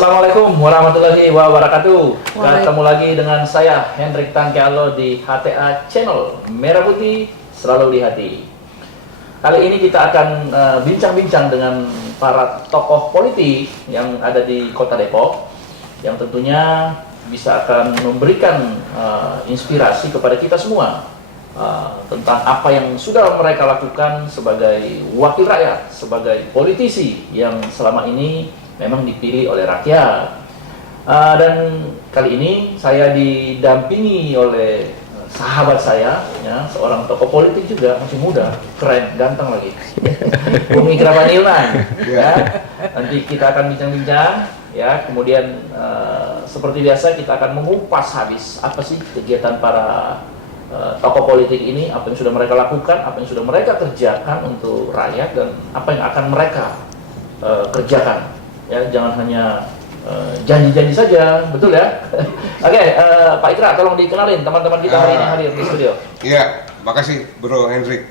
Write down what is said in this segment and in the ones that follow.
Assalamualaikum warahmatullahi wabarakatuh. Waalaikumsalam. Ketemu lagi dengan saya Hendrik Tangkialo di HTA Channel Merah Putih Selalu di Hati. Kali ini kita akan bincang-bincang dengan para tokoh politik yang ada di Kota Depok, yang tentunya bisa akan memberikan inspirasi kepada kita semua tentang apa yang sudah mereka lakukan sebagai wakil rakyat, sebagai politisi yang selama ini memang dipilih oleh rakyat. Dan kali ini saya didampingi oleh sahabat saya, ya, seorang tokoh politik juga, masih muda, keren, ganteng lagi, Bung Ikra Paniulan. Ya. Nanti kita akan bincang-bincang, ya. Kemudian seperti biasa kita akan mengupas habis apa sih kegiatan para tokoh politik ini, apa yang sudah mereka lakukan, apa yang sudah mereka kerjakan untuk rakyat, dan apa yang akan mereka kerjakan. Ya, jangan hanya janji-janji saja, betul ya? Oke, Pak Ikra, tolong dikenalin teman-teman kita hari ini hadir di studio. Iya, makasih Bro Hendrik.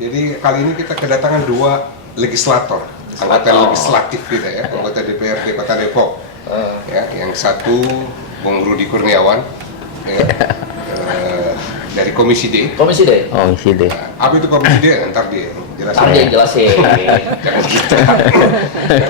Jadi kali ini kita kedatangan dua legislator, anggota legislatif kita ya, anggota DPRD Kota Depok. Ya, yang satu Bung Rudi Kurniawan, ya, dari Komisi D. Komisi D. Komisi D. Apa itu Komisi D? Ntar dia jelasin. Ntar dia jelasin. Jangan gitu.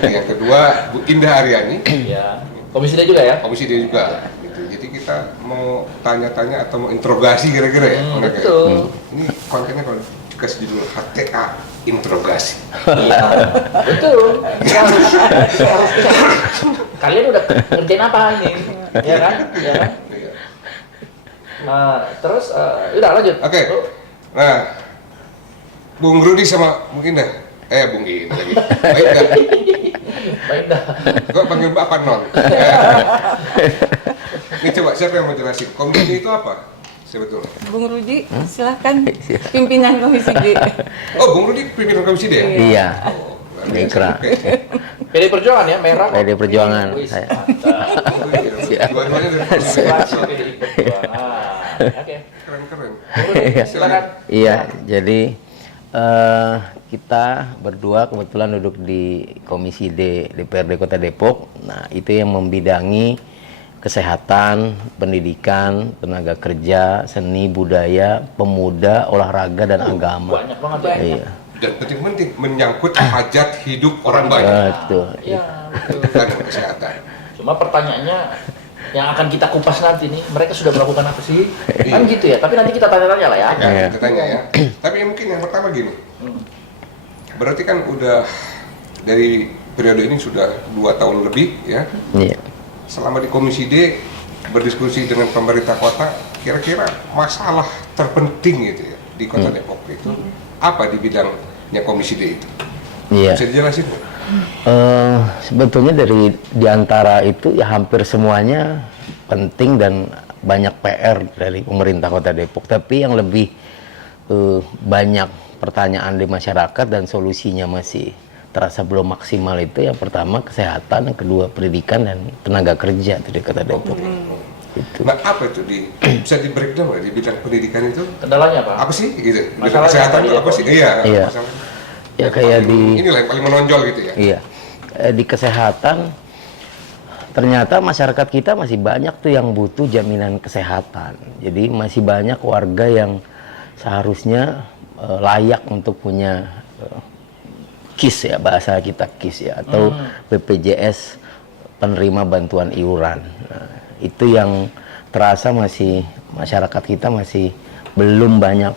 Yang kedua Bu Indah Aryani. Ya. Komisi D juga ya? Komisi D juga. Gitu. Jadi kita mau tanya-tanya atau mau interogasi kira-kira ya. Betul. Ini kontennya kalau dikasih judul HTA interogasi. Iya, betul. Kalian udah ngerjain apa ini? Ya kan? Ya kan? Terus, udah lanjut. Oke. Nah, Bung Rudi sama Bung Indah. Bung Indah lagi. Baik dah. Baik dah. Kok panggil Bapak Non? Ini coba siapa yang mau jelasin? Komisi itu apa? Sebetulnya. Bung Rudi, silahkan pimpinan Komisi D. Oh, Bung Rudi pimpinan Komisi D ya? Iya. Oh, Ikra. PD Perjuangan ya, merah. PD Perjuangan. Wih, Saya. mantap. Dua-duanya dari Situasi PDI Perjuangan. Oke. Keren-keren. Silakan. Iya, jadi kita berdua kebetulan duduk di Komisi D DPRD Kota Depok. Nah, itu yang membidangi kesehatan, pendidikan, tenaga kerja, seni, budaya, pemuda, olahraga, dan agama. Banyak banget ya. Iya. Dan penting-penting menyangkut hajat hidup orang banyak. Betul. Iya, betul. Dan kesehatan. Cuma pertanyaannya yang akan kita kupas nanti nih, mereka sudah melakukan apa sih? Kan gitu ya, tapi nanti kita tanya-tanya lah ya. Ya, Iya. kita tanya ya. Tapi mungkin yang pertama gini. Berarti kan udah dari periode ini sudah 2 tahun lebih ya. Iya. Selama di Komisi D berdiskusi dengan pemerintah kota, kira-kira masalah terpenting gitu ya di Kota Depok itu apa di bidangnya Komisi D itu? Iya. Bisa dijelasin nggak? Sebetulnya dari diantara itu ya hampir semuanya penting dan banyak PR dari pemerintah Kota Depok. Tapi yang lebih banyak pertanyaan di masyarakat dan solusinya masih terasa belum maksimal itu yang pertama kesehatan, yang kedua pendidikan dan tenaga kerja di Kota Depok. Itu. Nah, apa itu bisa di breakdown nggak di bidang pendidikan itu? Kendalanya apa? Apa sih gitu? Bidang Masalahnya kesehatan apa itu di apa sih? Depok? Iya. Iya. masalahnya. Ya kayak di Inilah yang paling menonjol gitu ya. iya. Di kesehatan ternyata masyarakat kita masih banyak tuh yang butuh jaminan kesehatan. Jadi masih banyak warga yang seharusnya layak untuk punya KIS ya, bahasa kita KIS ya, atau BPJS penerima bantuan iuran. Nah, itu yang terasa masih masyarakat kita masih belum banyak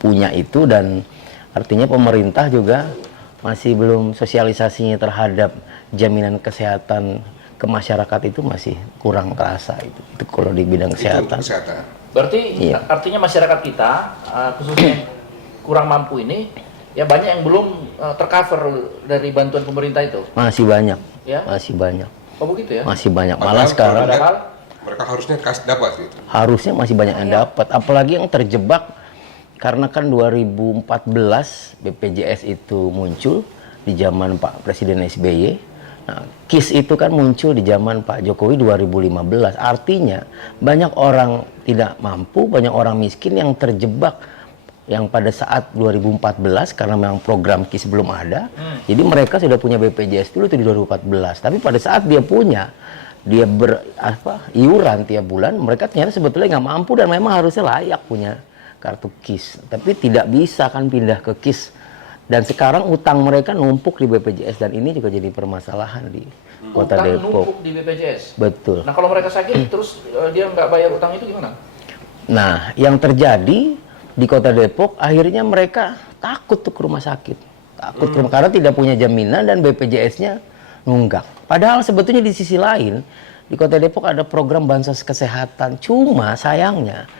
punya itu, dan artinya pemerintah juga masih belum sosialisasinya terhadap jaminan kesehatan ke masyarakat itu masih kurang terasa itu kalau di bidang kesehatan. Itu kesehatan. Berarti Iya. artinya masyarakat kita khususnya yang kurang mampu ini ya banyak yang belum tercover dari bantuan pemerintah itu. Masih banyak, Ya. masih banyak, Oh begitu ya? masih banyak. Padahal Malah sekarang kalau Padahal mereka harusnya dapat gitu. harusnya masih banyak yang dapat, apalagi yang terjebak karena kan 2014 BPJS itu muncul di zaman Pak Presiden SBY. Nah, KIS itu kan muncul di zaman Pak Jokowi 2015. Artinya banyak orang tidak mampu, banyak orang miskin yang terjebak yang pada saat 2014 karena memang program KIS belum ada, jadi mereka sudah punya BPJS dulu itu di 2014. Tapi pada saat dia iuran tiap bulan, mereka ternyata sebetulnya nggak mampu dan memang harusnya layak punya kartu KIS. Tapi tidak bisa kan pindah ke KIS. Dan sekarang utang mereka numpuk di BPJS dan ini juga jadi permasalahan di Kota Utang Depok. numpuk di BPJS. Betul. Nah kalau mereka sakit terus dia nggak bayar utang itu gimana? Nah, yang terjadi di Kota Depok akhirnya mereka takut tuh ke rumah sakit. Takut ke rumah, karena tidak punya jaminan dan BPJS-nya nunggak. Padahal sebetulnya di sisi lain di Kota Depok ada program bansos kesehatan. Cuma sayangnya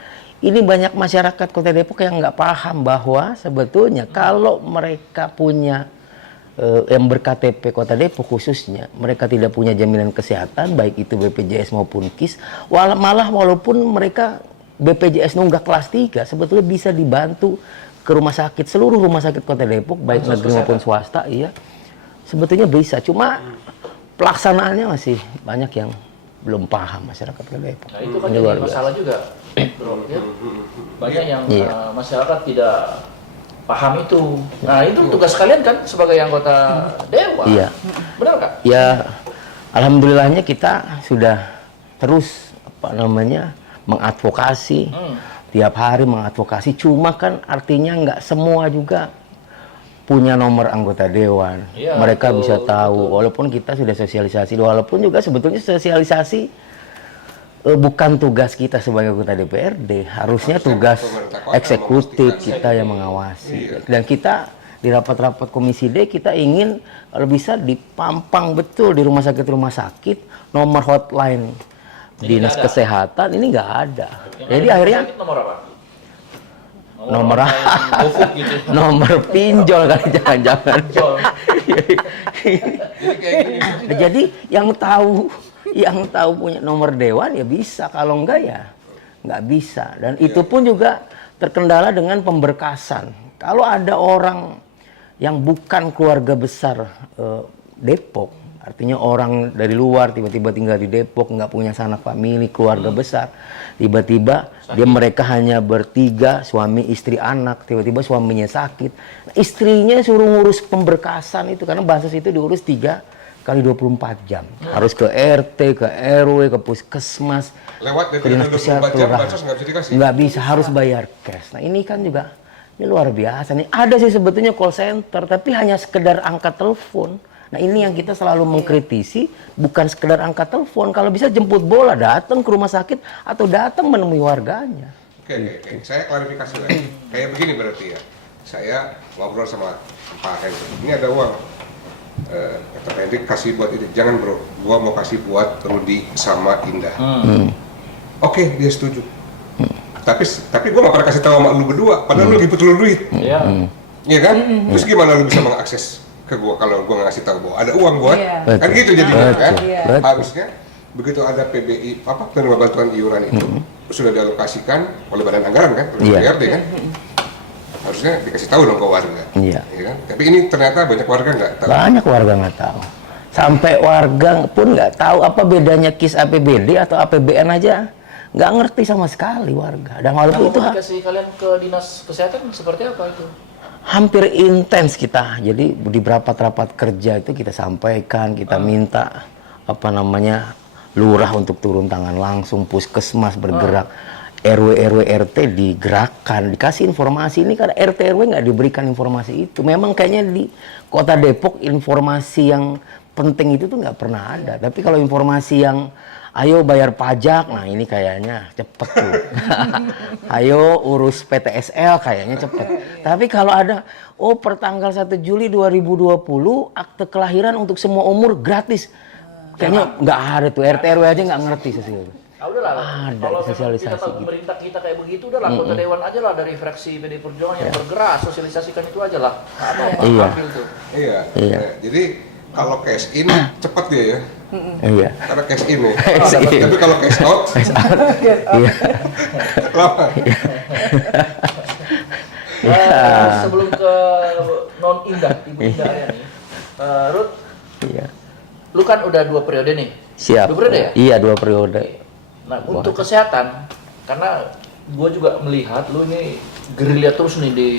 ini banyak masyarakat Kota Depok yang nggak paham bahwa sebetulnya kalau mereka punya yang ber-KTP Kota Depok khususnya, mereka tidak punya jaminan kesehatan baik itu BPJS maupun KIS, malah walaupun mereka BPJS nunggak kelas 3 sebetulnya bisa dibantu ke rumah sakit, seluruh rumah sakit Kota Depok baik negeri maupun swasta, iya sebetulnya bisa, cuma pelaksanaannya masih banyak yang belum paham masyarakat Kota Depok. Nah itu kan jadi masalah juga, bro. Ya? Banyak yang masyarakat tidak paham itu. Nah itu tugas kalian kan sebagai anggota dewan. Iya. Benar nggak? Ya, alhamdulillahnya kita sudah terus mengadvokasi, tiap hari mengadvokasi. Cuma kan artinya nggak semua juga punya nomor anggota dewan. Ya, mereka betul, bisa tahu, betul. walaupun kita sudah sosialisasi, walaupun juga sebetulnya sosialisasi bukan tugas kita sebagai anggota DPRD, harusnya tugas eksekutif kita yang mengawasi. Dan kita di rapat-rapat Komisi D kita ingin kalau bisa dipampang betul di rumah sakit nomor hotline Ini dinas kesehatan ini nggak ada. Yang Jadi ada akhirnya sakit nomor apa? nomor GoFood gitu. nomor pinjol kali jangan-jangan. Pinjol. Jadi yang tahu punya nomor dewan ya bisa, kalau enggak ya nggak bisa. Dan itu pun juga terkendala dengan pemberkasan. Kalau ada orang yang bukan keluarga besar Depok, artinya orang dari luar tiba-tiba tinggal di Depok, nggak punya sanak famili, keluarga besar, tiba-tiba mereka hanya bertiga, suami, istri, anak, tiba-tiba suaminya sakit, istrinya suruh ngurus pemberkasan itu, karena bansos itu diurus 3 kali 24 jam. Harus ke RT, ke RW, ke puskesmas, Lewat ke dinas kesehatan, 24 jam bansos nggak bisa dikasih. nggak bisa, harus bayar cash. Nah ini kan juga ini luar biasa nih. Ada sih sebetulnya call center, tapi hanya sekedar angkat telepon. Nah ini yang kita selalu mengkritisi, bukan sekedar angkat telepon. Kalau bisa jemput bola, datang ke rumah sakit atau datang menemui warganya. Oke. Saya klarifikasi lagi. Kayak begini berarti ya. Saya ngobrol sama Pak Hendrik. Ini ada uang. Kata Pak Hendrik kasih buat ini. Jangan bro, gua mau kasih buat Rudi sama Indah. Oke, dia setuju. Tapi gua nggak pernah kasih tahu sama lu berdua. Padahal lu lagi butuh duit. Iya. Iya kan? Terus gimana lu bisa mengakses ke gua kalau gua nggak ngasih tahu bahwa ada uang buat? Kan gitu jadinya kan? Betul. Harusnya begitu ada PBI penerima bantuan iuran itu sudah dialokasikan oleh Badan Anggaran kan, oleh BPRD kan? Harusnya dikasih tahu dong ke warga. Iya. Ya kan? Tapi ini ternyata banyak warga nggak tahu. Banyak warga nggak tahu. Sampai warga pun nggak tahu apa bedanya KIS APBD atau APBN aja. Nggak ngerti sama sekali warga. Dan walaupun itu komunikasi kalian ke dinas kesehatan seperti apa itu? hampir intens kita. Jadi di beberapa rapat kerja itu kita sampaikan, kita minta lurah untuk turun tangan langsung, puskesmas bergerak, RW RT digerakkan, dikasih informasi. Ini karena RT RW nggak diberikan informasi itu. Memang kayaknya di Kota Depok informasi yang penting itu tuh nggak pernah ada. Tapi kalau informasi yang ayo bayar pajak, nah ini kayaknya cepet tuh. Ayo urus PTSL kayaknya cepet. Tapi kalau ada, per tanggal 1 Juli 2020 akte kelahiran untuk semua umur gratis. Kayaknya nggak ada tuh, RT RW aja nggak ngerti sesuatu. Udahlah, Ada kalau sosialisasi kita tahu gitu. pemerintah kita kayak begitu, udahlah kota dewan aja lah dari fraksi PD Perjuangan yang bergerak, sosialisasikan itu aja lah. Apa Iya. ambil tuh. Iya. Iya. Jadi kalau cash in cepat dia ya. Iya. Karena cash in ya. Cash in. Tapi kalau cash out Iya. lama. Sebelum ke non Indah, Ibu Indah Aryani, Ruth, Iya. lu kan udah 2 periode nih. Siap. 2 periode ya? Iya, 2 periode. Nah, untuk kesehatan, karena gue juga melihat lu ini gerilya terus nih di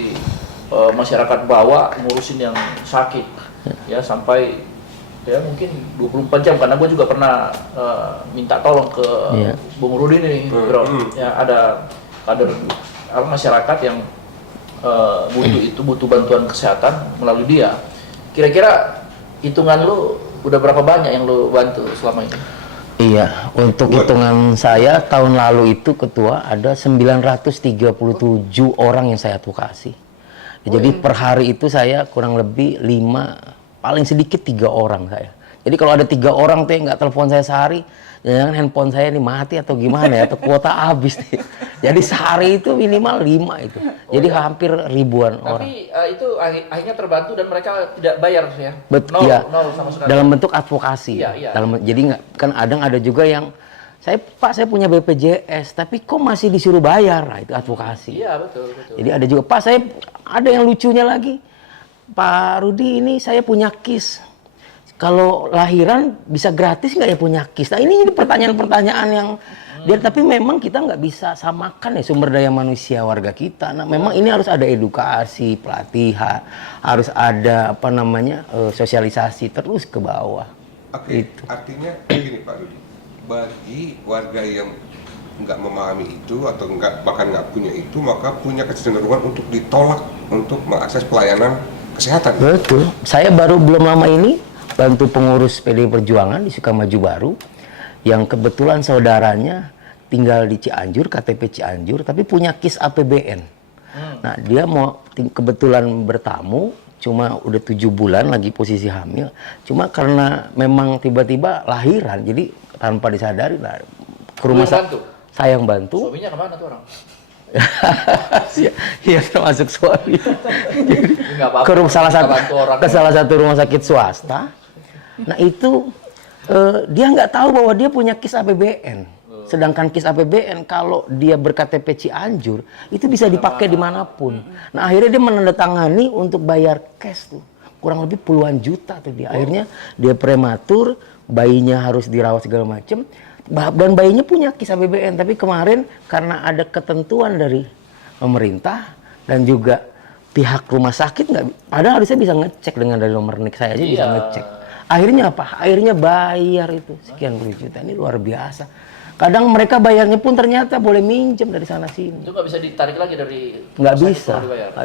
masyarakat bawah ngurusin yang sakit ya sampai ya mungkin 24 jam karena gue juga pernah minta tolong ke Bung Rudi nih bro ya ada kader masyarakat yang butuh bantuan kesehatan melalui dia. Kira-kira hitungan lu udah berapa banyak yang lu bantu selama ini? Iya, untuk hitungan saya tahun lalu itu ketua ada 937 orang yang saya advokasi. Jadi per hari itu saya kurang lebih 5, paling sedikit 3 orang saya. Jadi kalau ada 3 orang tuh yang nggak telepon saya sehari, jangan handphone saya ini mati atau gimana ya, atau kuota habis nih. Jadi sehari itu minimal 5 itu. Jadi hampir ribuan orang. Tapi itu akhirnya terbantu dan mereka tidak bayar ya? Betul, ya. Nol sama sekali. Dalam bentuk advokasi. Iya. Jadi nggak, kan ada juga yang saya punya BPJS, tapi kok masih disuruh bayar? Nah, itu advokasi. Iya, betul. Jadi ada juga, Pak, saya ada yang lucunya lagi. Pak Rudi, ini saya punya KIS. Kalau lahiran bisa gratis nggak ya punya KIS? Nah, ini pertanyaan-pertanyaan yang tapi memang kita nggak bisa samakan ya sumber daya manusia warga kita. Nah, memang ini harus ada edukasi, pelatihan, harus ada sosialisasi terus ke bawah. Oke, artinya begini Pak Rudi. Bagi warga yang nggak memahami itu atau bahkan nggak punya itu, maka punya kecenderungan untuk ditolak untuk mengakses pelayanan kesehatan. Betul. Saya belum lama ini bantu pengurus PDI Perjuangan di Sukamaju Baru yang kebetulan saudaranya tinggal di Cianjur, KTP Cianjur, tapi punya KIS APBN. Nah, dia mau kebetulan bertamu, cuma udah 7 bulan lagi posisi hamil, cuma karena memang tiba-tiba lahiran, jadi tanpa disadari ke rumah saya yang bantu. Suaminya kemana tuh orang? Iya, termasuk suami. Jadi, ke salah satu rumah sakit swasta. Nah itu dia nggak tahu bahwa dia punya KIS APBN. Sedangkan KIS APBN kalau dia berKTP Cianjur itu bisa dipakai dimanapun. Nah akhirnya dia menandatangani untuk bayar cash tuh. Kurang lebih puluhan juta tuh dia. Akhirnya dia prematur, bayinya harus dirawat segala macam. Dan bayinya punya KIS APBN, tapi kemarin karena ada ketentuan dari pemerintah dan juga pihak rumah sakit padahal harusnya bisa ngecek dengan dari nomor NIK saya aja bisa ngecek. Akhirnya apa? Akhirnya bayar itu sekian puluh juta. Ini luar biasa. Kadang mereka bayarnya pun ternyata boleh minjem dari sana sini. Itu nggak bisa ditarik lagi dari nggak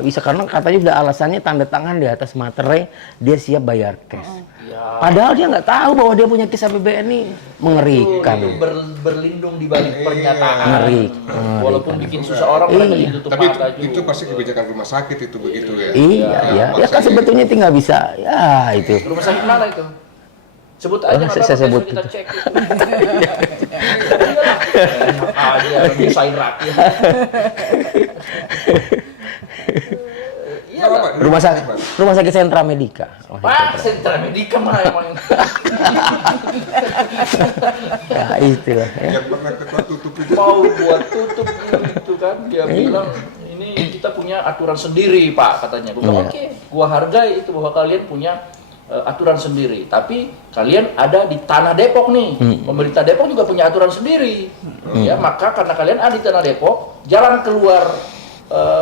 bisa karena katanya sudah alasannya tanda tangan di atas materai dia siap bayar cash. Padahal dia nggak tahu bahwa dia punya KIS APBN ini mengerikan. Itu berlindung di balik pernyataan. Mengerikan. Walaupun bikin susah orang mereka ditutup Tapi mata juga. itu pasti kebijakan rumah sakit itu begitu ya. Iya. Ya kan sebetulnya tinggal bisa. Ya itu. Rumah sakit mana itu? Sebut aja saya sebut kita cek itu. Enak aja nyusahin rakyat. Rumah sakit Sentra Medika. Pak, Sentra Medika mah emang. Ya itulah. Ya. Yang pernah ketua tutup itu. Mau buat tutup itu kan dia bilang ini kita punya aturan sendiri Pak katanya. Gua bilang oke, gua hargai itu bahwa kalian punya aturan sendiri, tapi kalian ada di tanah Depok nih. Pemerintah Depok juga punya aturan sendiri. Ya, maka karena kalian ada di tanah Depok, jalan keluar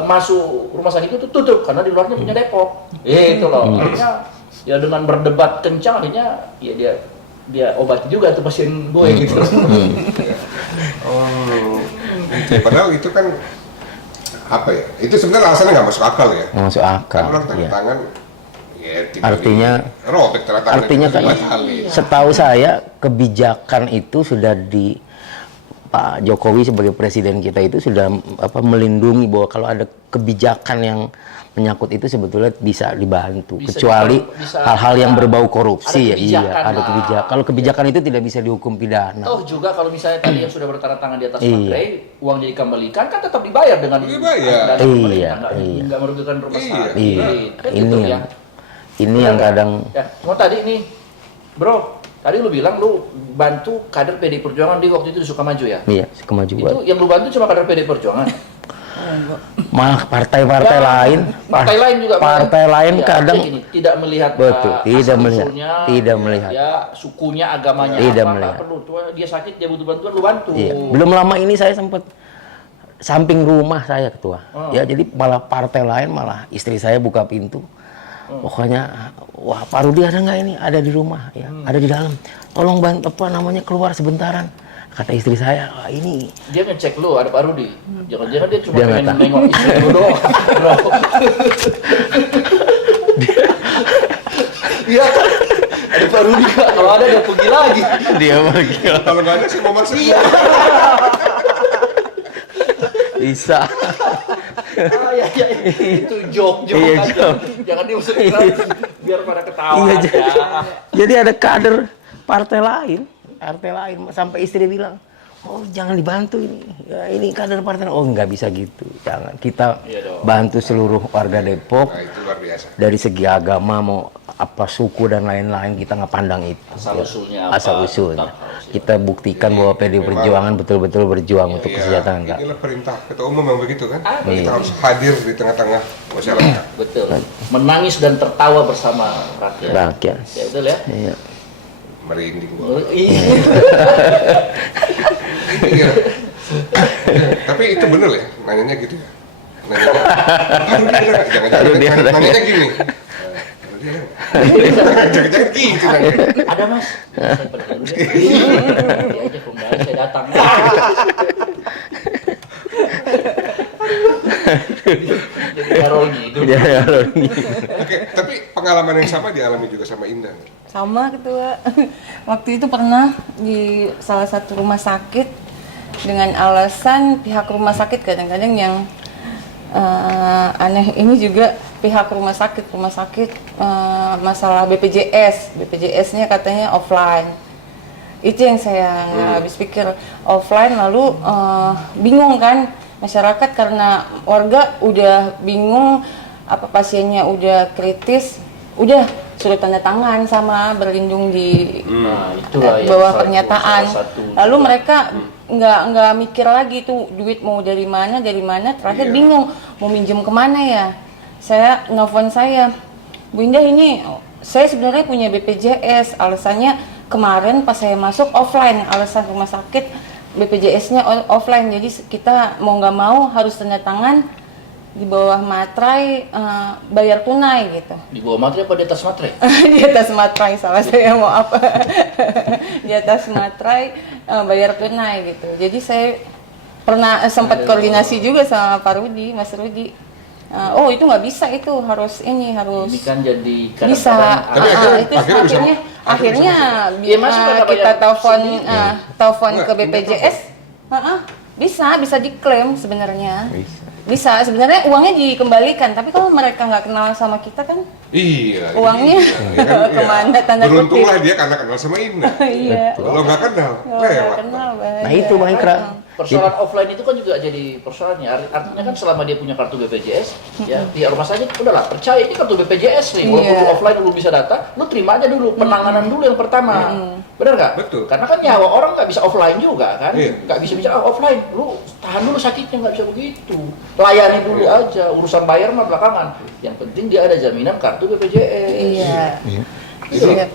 masuk rumah sakit itu tutup karena di luarnya punya Depok. Itu loh. Akhirnya ya dengan berdebat kencang akhirnya ya dia obati juga tuh pasien gue gitu. Padahal itu kan apa ya? Itu sebenarnya alasannya nggak masuk akal ya. Nggak masuk akal. Kan orang tanda tangan artinya kan setahu saya kebijakan itu sudah di Pak Jokowi sebagai presiden kita itu sudah melindungi bahwa kalau ada kebijakan yang menyangkut itu sebetulnya bisa dibantu kecuali hal-hal yang berbau korupsi ada kebijakan. Kalau kebijakan itu tidak bisa dihukum pidana. Toh juga kalau misalnya tadi yang sudah bertanda tangan di atas materai uangnya dikembalikan kan tetap dibayar dengan nggak merugikan rumah sakit. Ini yang kadang ya, mau tadi nih bro, tadi lu bilang lu bantu kader PDI Perjuangan di waktu itu di Sukamaju ya? Iya, Sukamaju. Itu yang lu bantu cuma kader PDI Perjuangan? Malah partai-partai lain. Partai lain juga. Partai lain ya, kadang gini, tidak melihat tidak melihat. Ya, sukunya, agamanya tidak apa perlu. Dia sakit, dia butuh bantuan, lu bantu. Iya. Belum lama ini saya sempat samping rumah saya ketua. Oh. Ya jadi malah partai lain malah istri saya buka pintu. Pokoknya wah Pak Rudi ada nggak ini? Ada di rumah ya, ada di dalam. Tolong bantu apa namanya keluar sebentaran. Kata istri saya, wah ini Dia ngecek lu ada Pak Rudi. Jangan-jangan dia cuma Dia nggak pengen tahu. nengok istri lu doang. Iya. Ada Pak Rudi Kak. Kalau ada dia pergi lagi. dia pergi. Kalau nggak ada sih mau masuk. Iya. Bisa. Iya, iya. Itu joke Iya, kan. joke. Jangan dimasukin keras. Biar pada ketawa Iya, aja. Jadi ada kader partai lain sampai istri bilang, oh jangan dibantu ini, ya, ini kader partai. Oh nggak bisa gitu, jangan. Kita Iya dong. bantu seluruh warga Depok Nah itu luar biasa. dari segi agama mau apa suku dan lain-lain kita nggak pandang itu. Asal-usulnya apa, Asal-usulnya. tetap harus Kita buktikan bahwa PD memang- Perjuangan betul-betul berjuang untuk Iya, kesejahteraan rakyat. inilah perintah ketua umum yang begitu kan. Ah, Kita iya. harus hadir di tengah-tengah masyarakat. Betul. Menangis dan tertawa bersama rakyat. Rakyat. Ya betul ya. Iya. Merinding gua. Iya. Iya. Tapi itu bener ya, nanyanya gitu ya. Nanyanya, Pak Rudi ada nggak? Jangan-jangan Rudi ada nanyanya gini. Rudi ada nggak? Jangan-jangan gitu nanya. Ada Mas. Saya pada dulu deh. Ya aja kalau nggak ada, saya datang. Jadi Carol gitu. Ya, ya, Roni. Oke, tapi pengalaman yang sama dialami juga sama Indah. Sama ketua. Waktu itu pernah di salah satu rumah sakit dengan alasan pihak rumah sakit kadang-kadang yang aneh ini juga pihak rumah sakit masalah BPJS-nya katanya offline. Itu yang saya nggak habis pikir, offline lalu bingung kan masyarakat karena warga udah bingung apa pasiennya udah kritis, udah suruh tanda tangan sama berlindung di Nah, itulah yang bawah salah pernyataan. satu Lalu juga. mereka nggak mikir lagi tuh duit mau dari mana, terakhir Iya. bingung mau minjem kemana ya. Saya nelfon saya, Bu Indah ini saya sebenarnya punya BPJS, alasannya kemarin pas saya masuk offline, alasan rumah sakit BPJS-nya offline, jadi kita mau nggak mau harus tanda tangan di bawah materai, bayar tunai gitu. Di bawah materai apa di atas materai? Di atas materai, salah saya mau apa. Di atas materai, bayar tunai gitu. Jadi saya pernah sempat koordinasi juga sama Pak Rudi, Mas Rudi. Oh itu nggak bisa, itu harus Ini kan jadi bisa. Tapi Itu akhirnya bisa- akhirnya Iya, masuk kata kita bayar telepon sendiri. telepon ke Enggak, BPJS. Bisa diklaim sebenarnya. Bisa sebenarnya uangnya dikembalikan, tapi kalau mereka nggak kenal sama kita kan Iya. uangnya iya kan, kemana, tanda kutip. beruntunglah dia karena kenal sama Indah. Iya. Kalau nggak kenal, Kalau nggak lewat. kenal, Nah itu Bang Ikra. persoalan offline itu kan juga jadi persoalannya. Artinya kan selama dia punya kartu BPJS, ya pihak rumah sakit udahlah percaya ini kartu BPJS nih. Walaupun Iya. lu offline lu bisa data, lu terima aja dulu penanganan dulu yang pertama. Benar nggak? Betul. Karena kan nyawa orang nggak bisa offline juga kan, Iya. nggak bisa bicara offline. Lu tahan dulu sakitnya, nggak bisa begitu. Layani dulu aja, urusan bayar mah belakangan. Yang penting dia ada jaminan kartu BPJS. Iya. Jadi Iya.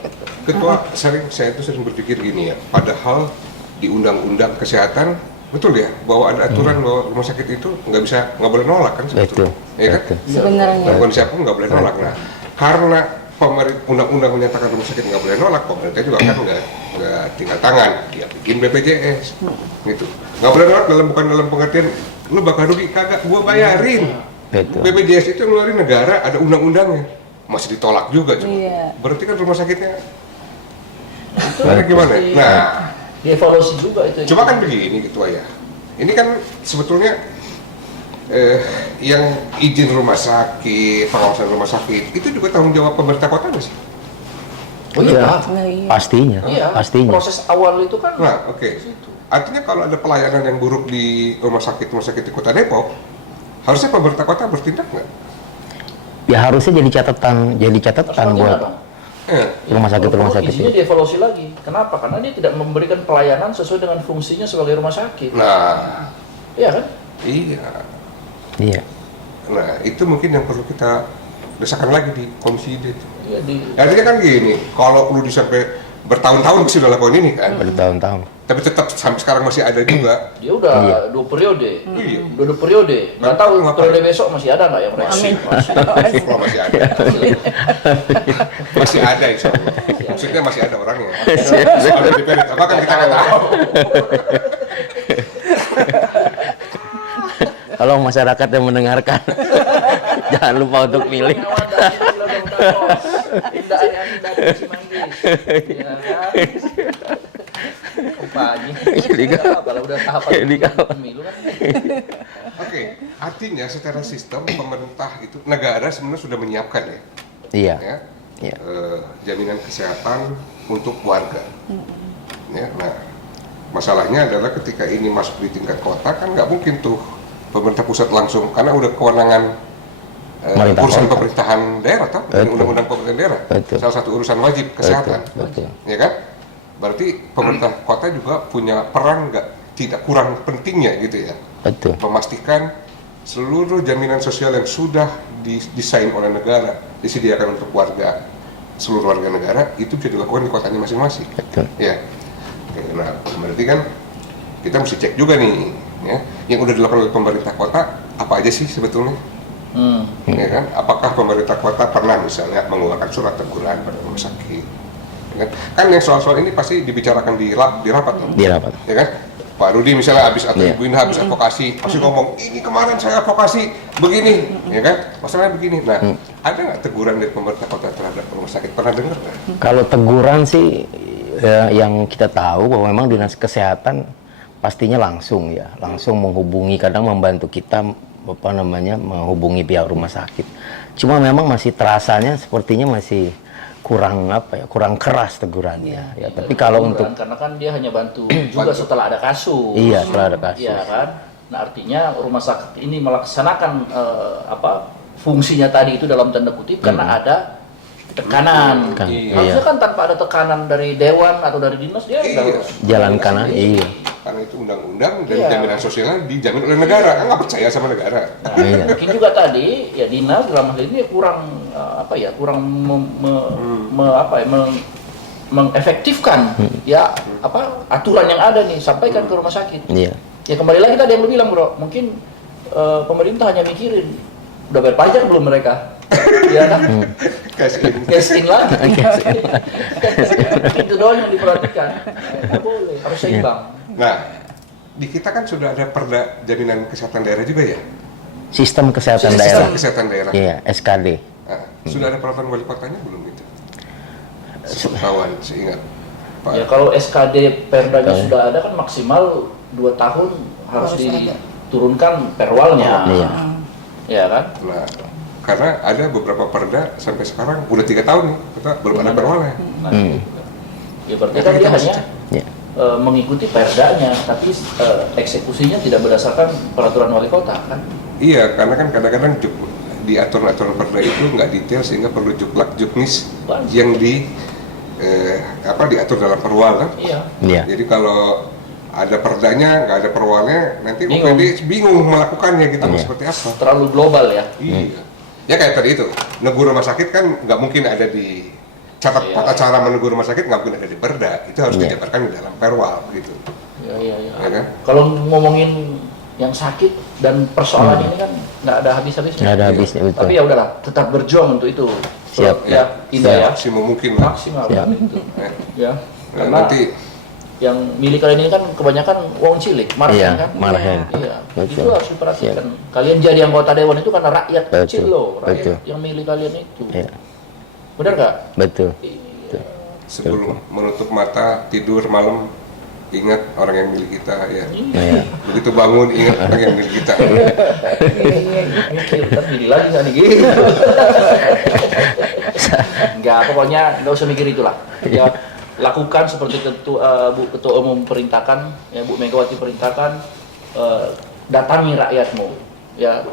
ketua saya itu sering berpikir gini ya, padahal di undang-undang kesehatan betul ya bahwa ada aturan bahwa rumah sakit itu nggak boleh nolak kan sebetulnya, Betul. ya kan? Betul. Sebenarnya. Gangguan siapa nggak boleh nolak. Nah, karena undang-undang menyatakan rumah sakit nggak boleh nolak, pemerintah juga kan nggak tinggal tangan, dia bikin BPJS, gitu. Nggak boleh nolak bukan dalam pengertian lu bakal rugi, kagak, gua bayarin. Betul. BPJS itu yang ngeluarin negara, ada undang-undangnya, masih ditolak juga coba. Iya. Berarti kan rumah sakitnya Itu Nah, gimana? mesti Nah. dievaluasi juga itu. cuma kan begini ketua ya. Ini kan sebetulnya yang izin rumah sakit, pengawasan rumah sakit itu juga tanggung jawab pemerintah kota nggak sih? Oh iya, Iya. Pak. Nah, iya. Pastinya, Iya, pastinya. proses awal itu kan Nah, oke. Artinya kalau ada pelayanan yang buruk di rumah sakit di kota Depok, harusnya pemerintah kota bertindak nggak? Ya harusnya jadi catatan harus buat dong. rumah sakit Isinya itu. dievaluasi lagi. Kenapa? Karena dia tidak memberikan pelayanan sesuai dengan fungsinya sebagai rumah sakit. Nah, Iya kan? iya. Iya. Nah, itu mungkin yang perlu kita desakan lagi di komisi D. Iya, Artinya kan gini, kalau lu sampai bertahun-tahun mesti udah lakukan ini kan. Bertahun-tahun. Tapi tetap sampai sekarang masih ada juga. Dia udah Iya. 2 periode. Iya. Udah 2 periode. Nggak tahu Ngapain? periode besok masih ada nggak ya mereka? Masih, oh, masih ada. Masih ada insya Allah. Maksudnya masih ada orangnya. Soalnya di Perit apa kan kita nggak tahu. Kalau masyarakat yang mendengarkan, jangan lupa untuk milih. Indah dari Cimanggis. Ya kan? Kompanya. Kalau udah tahapan pemilu kan. Oke, artinya secara sistem pemerintah itu negara sebenarnya sudah menyiapkan ya, Iya. ya, Iya. jaminan kesehatan untuk warga. Ya, nah, masalahnya adalah ketika ini masuk di tingkat kota kan nggak mungkin tuh pemerintah pusat langsung karena udah kewenangan Pemerintah urusan kota. pemerintahan daerah toh, dari Betul. undang-undang pemerintahan daerah. Betul. Salah satu urusan wajib kesehatan, Betul. ya kan? Berarti pemerintah kota juga punya peran nggak tidak kurang pentingnya gitu ya, Betul. memastikan seluruh jaminan sosial yang sudah didesain oleh negara disediakan untuk warga, seluruh warga negara itu bisa dilakukan di kotanya masing-masing. Betul. Ya, oke, nah berarti kan kita mesti cek juga nih, ya, yang udah dilakukan oleh pemerintah kota apa aja sih sebetulnya, ya kan? Apakah pemerintah kota pernah misalnya mengeluarkan surat teguran pada rumah sakit? Ya kan? Kan yang soal-soal ini pasti dibicarakan di rapat, tuh. Di rapat. Ya kan? Pak Rudi misalnya habis atau Iya. Ibu Indah habis advokasi, pasti ngomong ini kemarin saya advokasi begini, ya kan? Masalahnya begini. Nah, ada nggak teguran dari pemerintah kota terhadap rumah sakit? Pernah dengar nggak? Kalau teguran sih ya, yang kita tahu bahwa memang dinas kesehatan pastinya langsung ya, langsung menghubungi, kadang membantu kita apa namanya menghubungi pihak rumah sakit. Cuma memang masih terasanya sepertinya masih kurang apa ya, kurang keras tegurannya. Ya, tapi kalau Teguran, untuk karena kan dia hanya bantu juga setelah ada kasus. iya setelah ada kasus. Iya kan? Nah, artinya rumah sakit ini melaksanakan fungsinya tadi itu dalam tanda kutip karena ada tekanan. Iya. Harusnya kan tanpa ada tekanan dari dewan atau dari dinas dia Iya. harus Jalankan aja, sendiri. iya. Karena itu undang-undang dan Iya. jaminan sosialnya dijamin oleh negara. Kan nggak percaya sama negara. Nah, Iya. mungkin juga tadi ya dinas dalam hal ini kurang kurang mengefektifkan ya aturan yang ada nih sampaikan ke rumah sakit. Iya. Ya kembali lagi tadi yang lu bilang bro, mungkin pemerintah hanya mikirin udah bayar pajak belum mereka, ya kan? Cash in. Cash in lagi. Itu doang yang diperhatikan. Nggak boleh, harus seimbang. Nah, di kita kan sudah ada perda jaminan kesehatan daerah juga ya. Sistem kesehatan Sistem daerah. kesehatan daerah. Iya, SKD. Nah, sudah ada peraturan wali kotanya belum gitu? Sepengetahuan, seingat Pak. Ya kalau SKD Perdanya sudah ada kan maksimal 2 tahun harus Harus ada. diturunkan perwalnya. Iya. Ya kan? Nah, karena ada beberapa perda sampai sekarang udah 3 tahun nih, kita belum ada perwalnya. Nah, Hmm. ya berarti Makanya kan dia kita mesti hanya cek. Iya. mengikuti perdanya, tapi eksekusinya tidak berdasarkan peraturan wali kota kan? Iya, karena kan kadang-kadang di aturan-aturan perda itu nggak detail sehingga perlu juklak juknis Banyak. yang diatur dalam perwal kan. Iya. Iya. Jadi kalau ada perdanya nggak ada perwalnya, nanti Bingung. OPD bingung melakukannya gitu Iya. seperti apa. Terlalu global ya. Iya. Ya kayak tadi itu, negur rumah sakit kan nggak mungkin ada di catat Iya. tata cara menegur rumah sakit nggak mungkin ada di perda. Itu harus Iya. dijabarkan di dalam perwal gitu. Iya. Ya kan? Kalau ngomongin yang sakit dan persoalan ini kan nggak ada habis-habisnya. Nggak ada habisnya, betul. Tapi ya udahlah, tetap berjuang untuk itu. Siap. Ya, Indah ya. Maksimal mungkin lah. Maksimal Siap. itu. Ya. Ya. Nah, Karena nanti yang milik kalian ini kan kebanyakan wong cilik, marhen Iya, kan? marhen. Iya. Betul. Itu harus diperhatikan. Kalian jadi anggota dewan itu karena rakyat Betul. kecil loh, rakyat Betul. yang milih kalian itu. Iya. Benar nggak? Betul. sebelum menutup mata tidur malam ingat orang yang milik kita ya. Iya. Begitu bangun ingat orang yang milik kita. Mikir kan diri lagi tadi gitu. Enggak, pokoknya nggak usah mikir itulah. Ya lakukan seperti Bu Ketua Umum perintahkan, ya Bu Megawati perintahkan, datangi rakyatmu, ya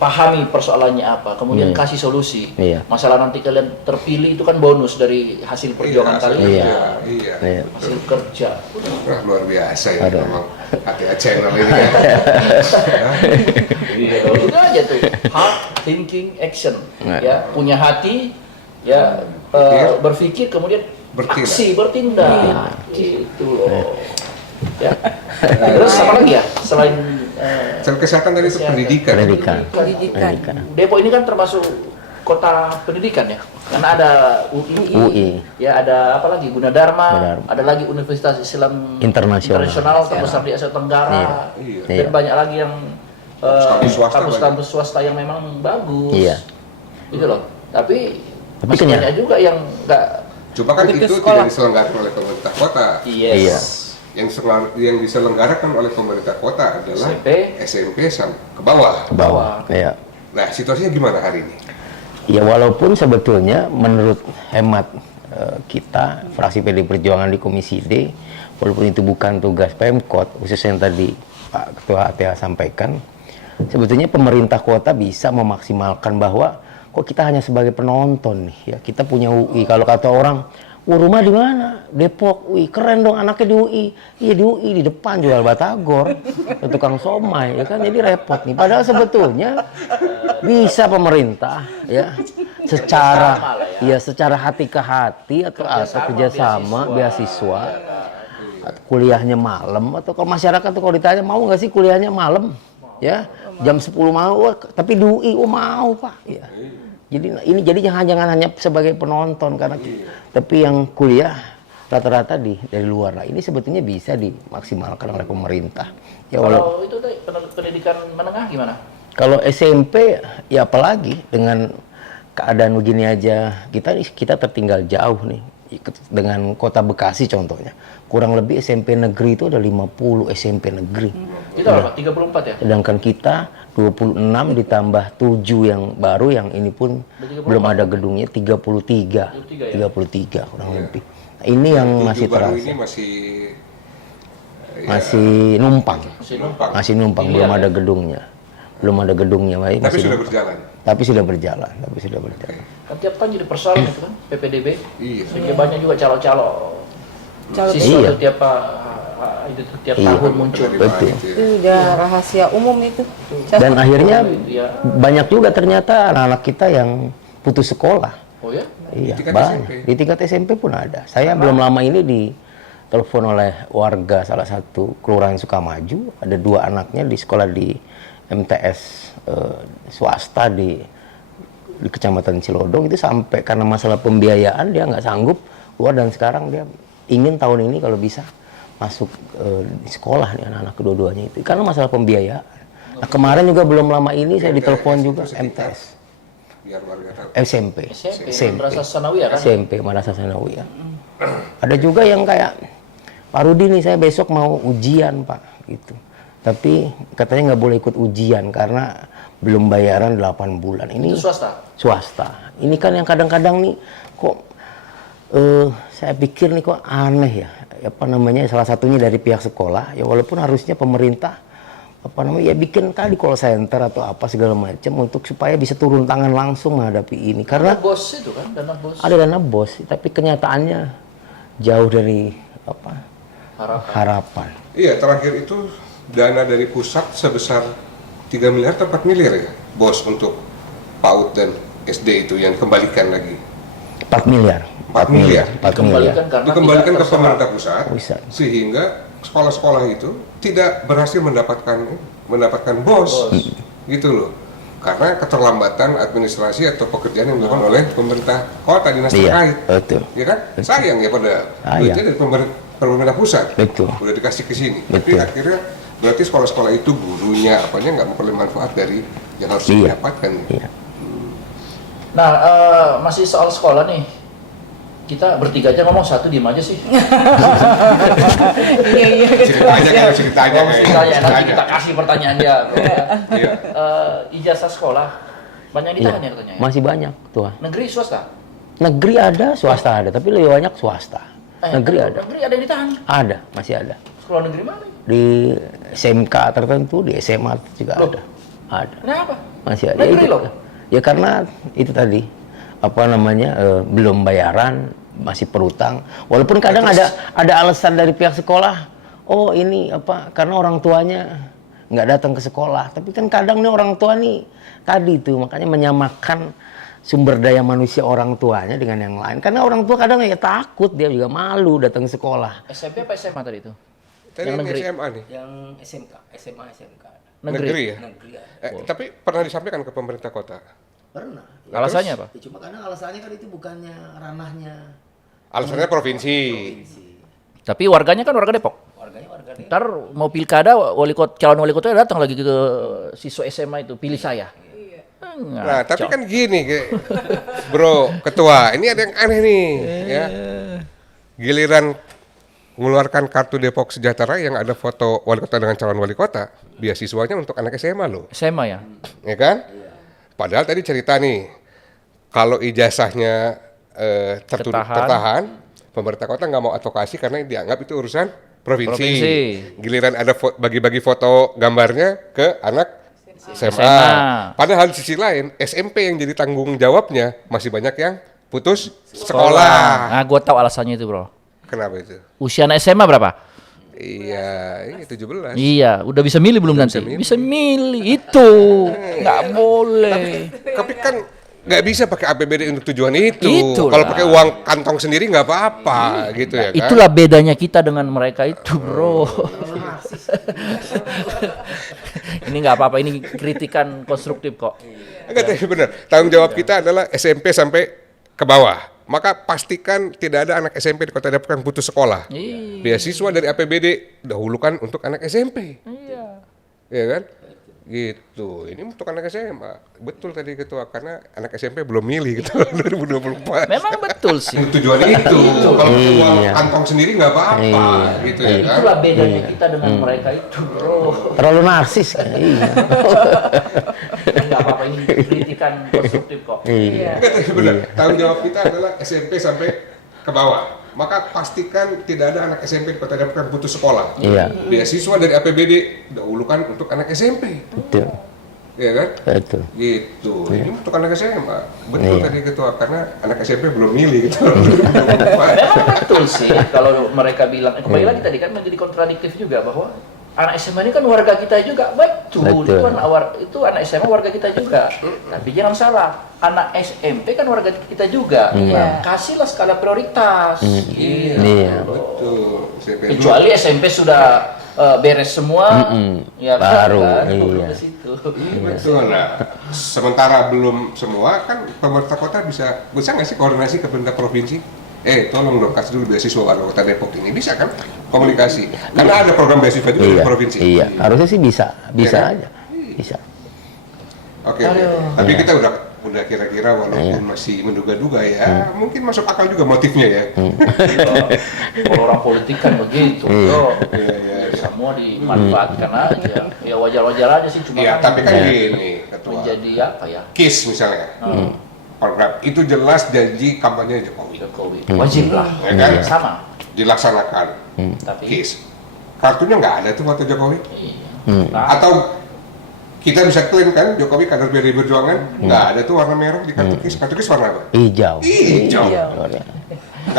pahami persoalannya apa, kemudian Iya. kasih solusi. Iya. Masalah nanti kalian terpilih itu kan bonus dari hasil perjuangan Iya, kalian. Iya. Iya. Iya. Hasil kerja. Wah, luar biasa ya Aduh. memang HTA channel ini kan. Iya, itu aja tuh. Heart, thinking, action. Nah. Ya, punya hati, ya berpikir kemudian aksi bertindak gitu loh. Ya. Terus apa lagi ya selain Selain kesehatan tadi itu pendidikan. Pendidikan. Depok ini kan termasuk kota pendidikan ya, karena ada UI. Ya, ada apa lagi, Gunadarma, ada lagi Universitas Islam Internasional terbesar di Asia Tenggara, Iya. dan banyak lagi yang Kampus-kampus kampus swasta yang memang bagus, Iya. gitu loh. Tapi masih kenyang. banyak juga yang nggak. Coba kan Begitu itu sekolah. tidak diselenggarakan oleh pemerintah kota. Iya. Yang diselenggarakan oleh pemerintah kota adalah SMP ke bawah. Ke bawah. Iya. Nah, situasinya gimana hari ini? Ya walaupun sebetulnya menurut hemat kita fraksi PD Perjuangan di Komisi D, walaupun itu bukan tugas Pemkot, khususnya yang tadi Pak Ketua ATA sampaikan, sebetulnya pemerintah kota bisa memaksimalkan bahwa kok kita hanya sebagai penonton nih ya, kita punya UI. Kalau kata orang, rumah di mana? Depok, UI. Keren dong anaknya di UI. Iya di UI, di depan jual batagor, tukang somai, ya kan? Jadi repot nih. Padahal sebetulnya bisa pemerintah ya secara hati ke hati atau kerjasama beasiswa, kuliahnya malam, atau kalau masyarakat tuh kalau ditanya mau nggak sih kuliahnya malam ya jam 10 mau, tapi di UI mau Pak ya. Jadi ini jadi jangan hanya sebagai penonton karena tapi yang kuliah rata-rata dari luar. Nah, ini sebetulnya bisa dimaksimalkan oleh pemerintah. Ya Kalau itu pendidikan menengah gimana? Kalau SMP ya apalagi dengan keadaan begini aja kita tertinggal jauh nih dengan kota Bekasi contohnya. Kurang lebih SMP negeri itu ada 50 SMP negeri. Itu berapa? 34 ya? Sedangkan kita 26 ditambah 7 yang baru yang ini pun belum ada gedungnya 33 kurang lebih. Nah, ini yang masih baru terasa. ini Masih numpang. Masih numpang, Iya, belum ada gedungnya. Belum ada gedungnya, baik. Tapi sudah berjalan. Tapi sudah berjalan. Kan tiap tahun jadi persoalan itu kan PPDB. Iya. Sehingga banyak juga calo-calo siswa Iya. itu tiap tahun muncul. Betul. Itu udah rahasia umum itu. Dan akhirnya Ya. banyak juga ternyata anak-anak kita yang putus sekolah. Oh ya? Iya, tingkat banyak. SMP. Di tingkat SMP pun ada. Saya belum lama ini ditelepon oleh warga salah satu kelurahan Sukamaju, ada 2 anaknya di sekolah di MTS swasta di Kecamatan Cilodong, itu sampai karena masalah pembiayaan dia nggak sanggup keluar, dan sekarang dia ingin tahun ini kalau bisa masuk di sekolah nih anak-anak kedua-duanya itu karena masalah pembiayaan. Nah, kemarin juga belum lama ini saya ditelepon juga MTS. Biar warga tahu. SMP. Madrasah Sanawiyah kan? SMP, Madrasah Sanawiyah. Ada juga yang kayak Pak Rudi nih, saya besok mau ujian Pak gitu. Tapi katanya nggak boleh ikut ujian karena belum bayaran 8 bulan. Ini Itu swasta? Swasta. Ini kan yang kadang-kadang nih kok saya pikir nih kok aneh ya. Apa namanya, salah satunya dari pihak sekolah ya, walaupun harusnya pemerintah apa namanya ya bikin tadi call center atau apa segala macam untuk supaya bisa turun tangan langsung menghadapi ini, karena Dana bos itu kan, dana bos. ada dana bos tapi kenyataannya jauh dari apa harapan. Iya, terakhir itu dana dari pusat sebesar 3 miliar atau 4 miliar ya, bos, untuk PAUD dan SD itu yang kembalikan lagi. 4 miliar. 4 miliar. 4 miliar. Dikembalikan ke tidak pemerintah pusat, Pusat. sehingga sekolah-sekolah itu tidak berhasil mendapatkan bos, gitu loh. Karena keterlambatan administrasi atau pekerjaan yang dilakukan oleh pemerintah kota, dinas Iya, terkait. betul. Ya kan? Sayang ya pada duitnya dari pemerintah pusat. Betul. Udah dikasih ke sini. Tapi Betul. akhirnya berarti sekolah-sekolah itu gurunya apanya nggak memperoleh manfaat dari yang harus Iya. didapatkan. Iya. Nah, masih soal sekolah nih. Kita bertiga aja ngomong, satu diem aja sih. Iya. Ceritanya Ngomong ceritanya, nanti kita kasih pertanyaan dia. Iya. Ijazah sekolah banyak Iya. ditahan ya katanya. Masih banyak tuh. Negeri swasta? Negeri ada, swasta ada, tapi lebih banyak swasta. Negeri ada. Negeri ada yang ditahan. Ada, masih ada. Sekolah negeri mana? Di SMK tertentu, di SMA juga Loh. ada. Ada. Kenapa? Masih ada. Negeri itu, loh. ya karena itu tadi apa namanya belum bayaran, masih berutang. Walaupun kadang ada alasan dari pihak sekolah, oh ini apa karena orang tuanya nggak datang ke sekolah. Tapi kan kadang nih orang tua nih tadi tuh makanya menyamakan sumber daya manusia orang tuanya dengan yang lain. Karena orang tua kadang ya takut, dia juga malu datang sekolah. SMP apa SMA tadi itu? Tadi Yang yang negeri. SMA nih. Yang SMK, SMA, SMK. Negeri ya? Negeri ya. Tapi pernah disampaikan ke pemerintah kota? Pernah. Alasannya apa? Ya, cuma karena alasannya kan itu bukannya ranahnya Alasannya provinsi. provinsi. Tapi warganya kan warga Depok. Warganya warga Depok. Ntar mau pilkada, calon wali kota datang lagi ke siswa SMA itu, pilih saya. Nah, tapi kan gini, bro, ketua, ini ada yang aneh nih, ya. Giliran mengeluarkan kartu Depok Sejahtera yang ada foto wali kota dengan calon wali kota, beasiswanya untuk anak SMA loh, SMA ya? ya kan? Padahal tadi cerita nih, kalau ijazahnya tertahan, pemerintah kota nggak mau advokasi karena dianggap itu urusan provinsi. Giliran ada bagi-bagi foto gambarnya ke anak SMA. Padahal di sisi lain SMP yang jadi tanggung jawabnya masih banyak yang putus sekolah. Nah, gue tahu alasannya itu, bro. Kenapa itu? Usia anak SMA berapa? Iya, ini 17. Iya, udah bisa milih belum nanti? Bisa milih itu, nggak boleh. Tapi kan nggak bisa pakai APBD untuk tujuan itu. Itulah. Kalau pakai uang kantong sendiri nggak apa-apa, gitu ya kan? Itulah bedanya kita dengan mereka itu, bro. Ini nggak apa-apa, ini kritikan konstruktif kok. Enggak, tapi benar. Tanggung jawab kita adalah SMP sampai ke bawah. Maka pastikan tidak ada anak SMP di Kota Depok yang putus sekolah. Iya. Beasiswa dari APBD dahulukan untuk anak SMP. Iya. Ya kan? Gitu. Ini untuk anak SMA. Betul tadi ketua, karena anak SMP belum milih gitu 2024. Memang betul sih. Tujuan itu. Kalau pakai uang kantong sendiri nggak apa-apa, gitu ya kan? Itulah bedanya kita dengan mereka itu, bro. Terlalu narsis kan. Iya. Nggak apa-apa, ini kritikan konstruktif kok. Iya. Enggak, tapi benar. Tanggung jawab kita adalah SMP sampai ke bawah. Maka pastikan tidak ada anak SMP di Kota Depok yang putus sekolah. Iya. Beasiswa dari APBD dahulukan untuk anak SMP. Betul. Iya kan? Betul. Gitu. Ini untuk anak SMA. Betul Iya. tadi ketua, karena anak SMP belum milih gitu. Memang betul sih, kalau mereka bilang, kembali lagi tadi kan menjadi kontradiktif juga bahwa anak SMA ini kan warga kita juga, betul. Itu anak SMA warga kita juga. Tapi jangan salah, anak SMP kan warga kita juga. Iya. Kasihlah skala prioritas. Gitu. Iya. Betul. SMP Kecuali SMP sudah beres semua, ya Baru, kan, iya. ke situ. Betul. Nah, sementara belum semua kan pemerintah kota bisa nggak sih koordinasi ke pemerintah provinsi? Tolong dong kasih dulu beasiswa wali kota Depok ini, bisa kan komunikasi? Karena ada program beasiswa juga di Iya. provinsi. Iya. Harusnya sih bisa Iya kan? aja. Bisa. Oke. Tapi kita udah kira-kira walaupun masih menduga-duga ya, mungkin masuk akal juga motifnya ya. Kalau orang politik kan begitu, bro. Iya. Semua dimanfaatkan aja. Ya wajar-wajar aja sih, cuma Iya, kan tapi kan gini, ketua. menjadi apa ya? KIS misalnya. Program itu jelas janji kampanye Jokowi. Jokowi wajib lah, Ya kan? sama. Dilaksanakan. Tapi KIS. Kartunya nggak ada tuh foto Jokowi. iya. Nah, Atau kita bisa klaim kan Jokowi kader PDI Perjuangan nggak ada tuh warna merah di kartu KIS. Kartu KIS warna apa? Hijau. Hijau. Iya. Nggak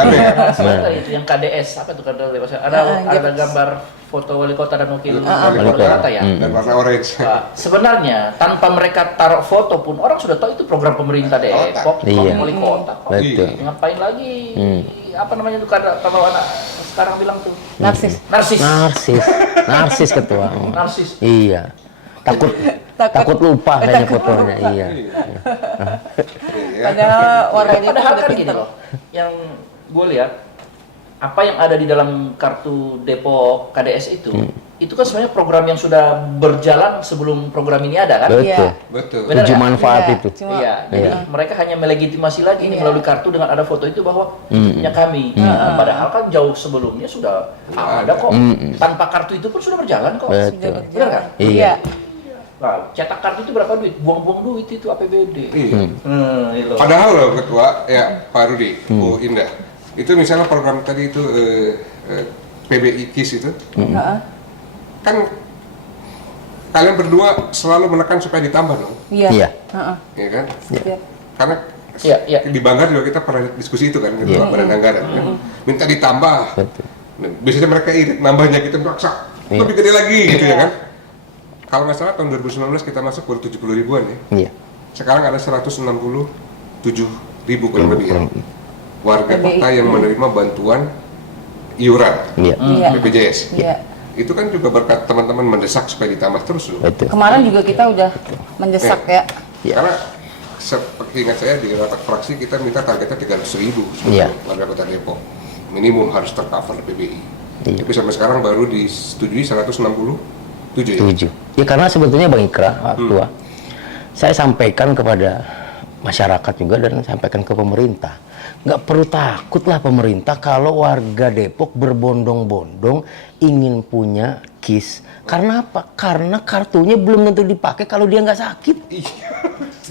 ada ya? sebentar itu yang KDS apa tuh kader dewasa? Ada gambar foto wali kota dan wakil wali kota ya. Dan warna orange. Nah, sebenarnya tanpa mereka taruh foto pun orang sudah tahu itu program pemerintah Depok, Iya. wali kota kok. Betul. Ngapain lagi? Apa namanya tuh kalau anak sekarang bilang tuh? Narsis. Narsis ketua. Narsis. Iya. Takut lupa kayaknya fotonya. Iya. Padahal warganya itu Padahal udah kan gini pintar. loh, yang gue lihat apa yang ada di dalam kartu Depok KDS itu kan sebenarnya program yang sudah berjalan sebelum program ini ada kan? Betul. Iya. Betul. Benar Tujuh nggak? manfaat Iya, itu. cuma- Iya, jadi mereka hanya melegitimasi lagi ini melalui kartu dengan ada foto itu bahwa punya kami. Nah, padahal kan jauh sebelumnya sudah ada kok. Tanpa kartu itu pun sudah berjalan kok. Betul. Benar kan? Iya. Nah, cetak kartu itu berapa duit? Buang-buang duit itu APBD. Iya. Itu. Padahal loh ketua, ya Pak Rudi, Bu Indah, itu misalnya program tadi itu PBI KIS itu, kan kalian berdua selalu menekan supaya ditambah dong, Iya. Iya. Heeh. ya kan? Iya. Karena Iya. di Banggar juga kita pernah diskusi itu kan, ketua Badan Anggaran, kan? Minta ditambah. Betul. Biasanya mereka irit, nambahnya kita maksa, lebih gede lagi gitu ya kan? Kalau nggak salah tahun 2019 kita masuk baru 70 ribuan ya. Iya. Sekarang ada 160 7.000 kurang lebih ya. Warga PBI. kota yang menerima bantuan iuran Iya, Iya. BPJS. Iya. Itu kan juga berkat teman-teman mendesak supaya ditambah terus loh. betul. Kemarin juga kita udah mendesak ya. Iya. Karena seperti ingat saya di rapat fraksi kita minta targetnya 300.000 Iya. warga kota Depok. Minimum harus tercover PBI. Iya. Tapi sampai sekarang baru disetujui 167 ya. Setuju. Ya karena sebetulnya Bang Ikra, Pak Ketua, saya sampaikan kepada masyarakat juga dan sampaikan ke pemerintah. Nggak perlu takutlah pemerintah kalau warga Depok berbondong-bondong ingin punya KIS. Karena apa? Karena kartunya belum tentu dipakai kalau dia nggak sakit.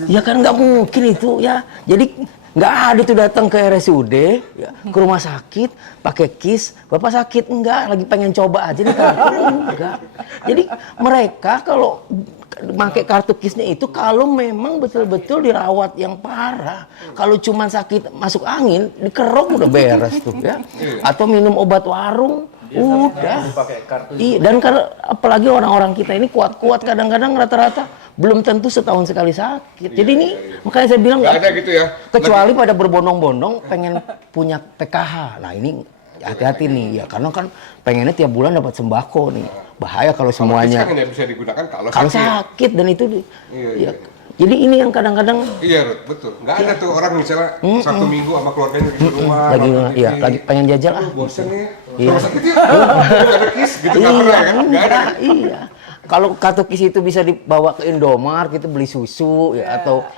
Ya kan nggak mungkin itu ya. Jadi nggak ada tuh datang ke RSUD, ya, ke rumah sakit, pakai KIS, bapak sakit enggak, lagi pengen coba aja nih kartu enggak. Jadi mereka kalau pakai kartu KIS-nya itu kalau memang betul-betul dirawat yang parah, kalau cuma sakit masuk angin, dikerok udah beres tuh ya, atau minum obat warung. Udah. Dipakai kartu. Iya, dan karena apalagi orang-orang kita ini kuat-kuat kadang-kadang rata-rata belum tentu setahun sekali sakit. Jadi ini makanya saya bilang Nggak ada gitu ya. kecuali pada berbondong-bondong pengen punya PKH. Nah ini hati-hati nih ya karena kan pengennya tiap bulan dapat sembako nih. Bahaya kalau semuanya Kan ya bisa digunakan kalau kalau sakit. sakit dan itu Iya, ya. Jadi ini yang kadang-kadang Iya, Ruth, betul. Nggak ada tuh orang misalnya Sabtu Minggu sama keluarganya lagi di rumah. lagi nonton ya TV. lagi pengen jajan ah. Aduh, bosen nih. Iya. Rumah sakit yuk. Nggak ada KIS gitu nggak pernah kan? Nggak ada. Iya. Kalau kartu KIS itu bisa dibawa ke Indomaret gitu beli susu ya atau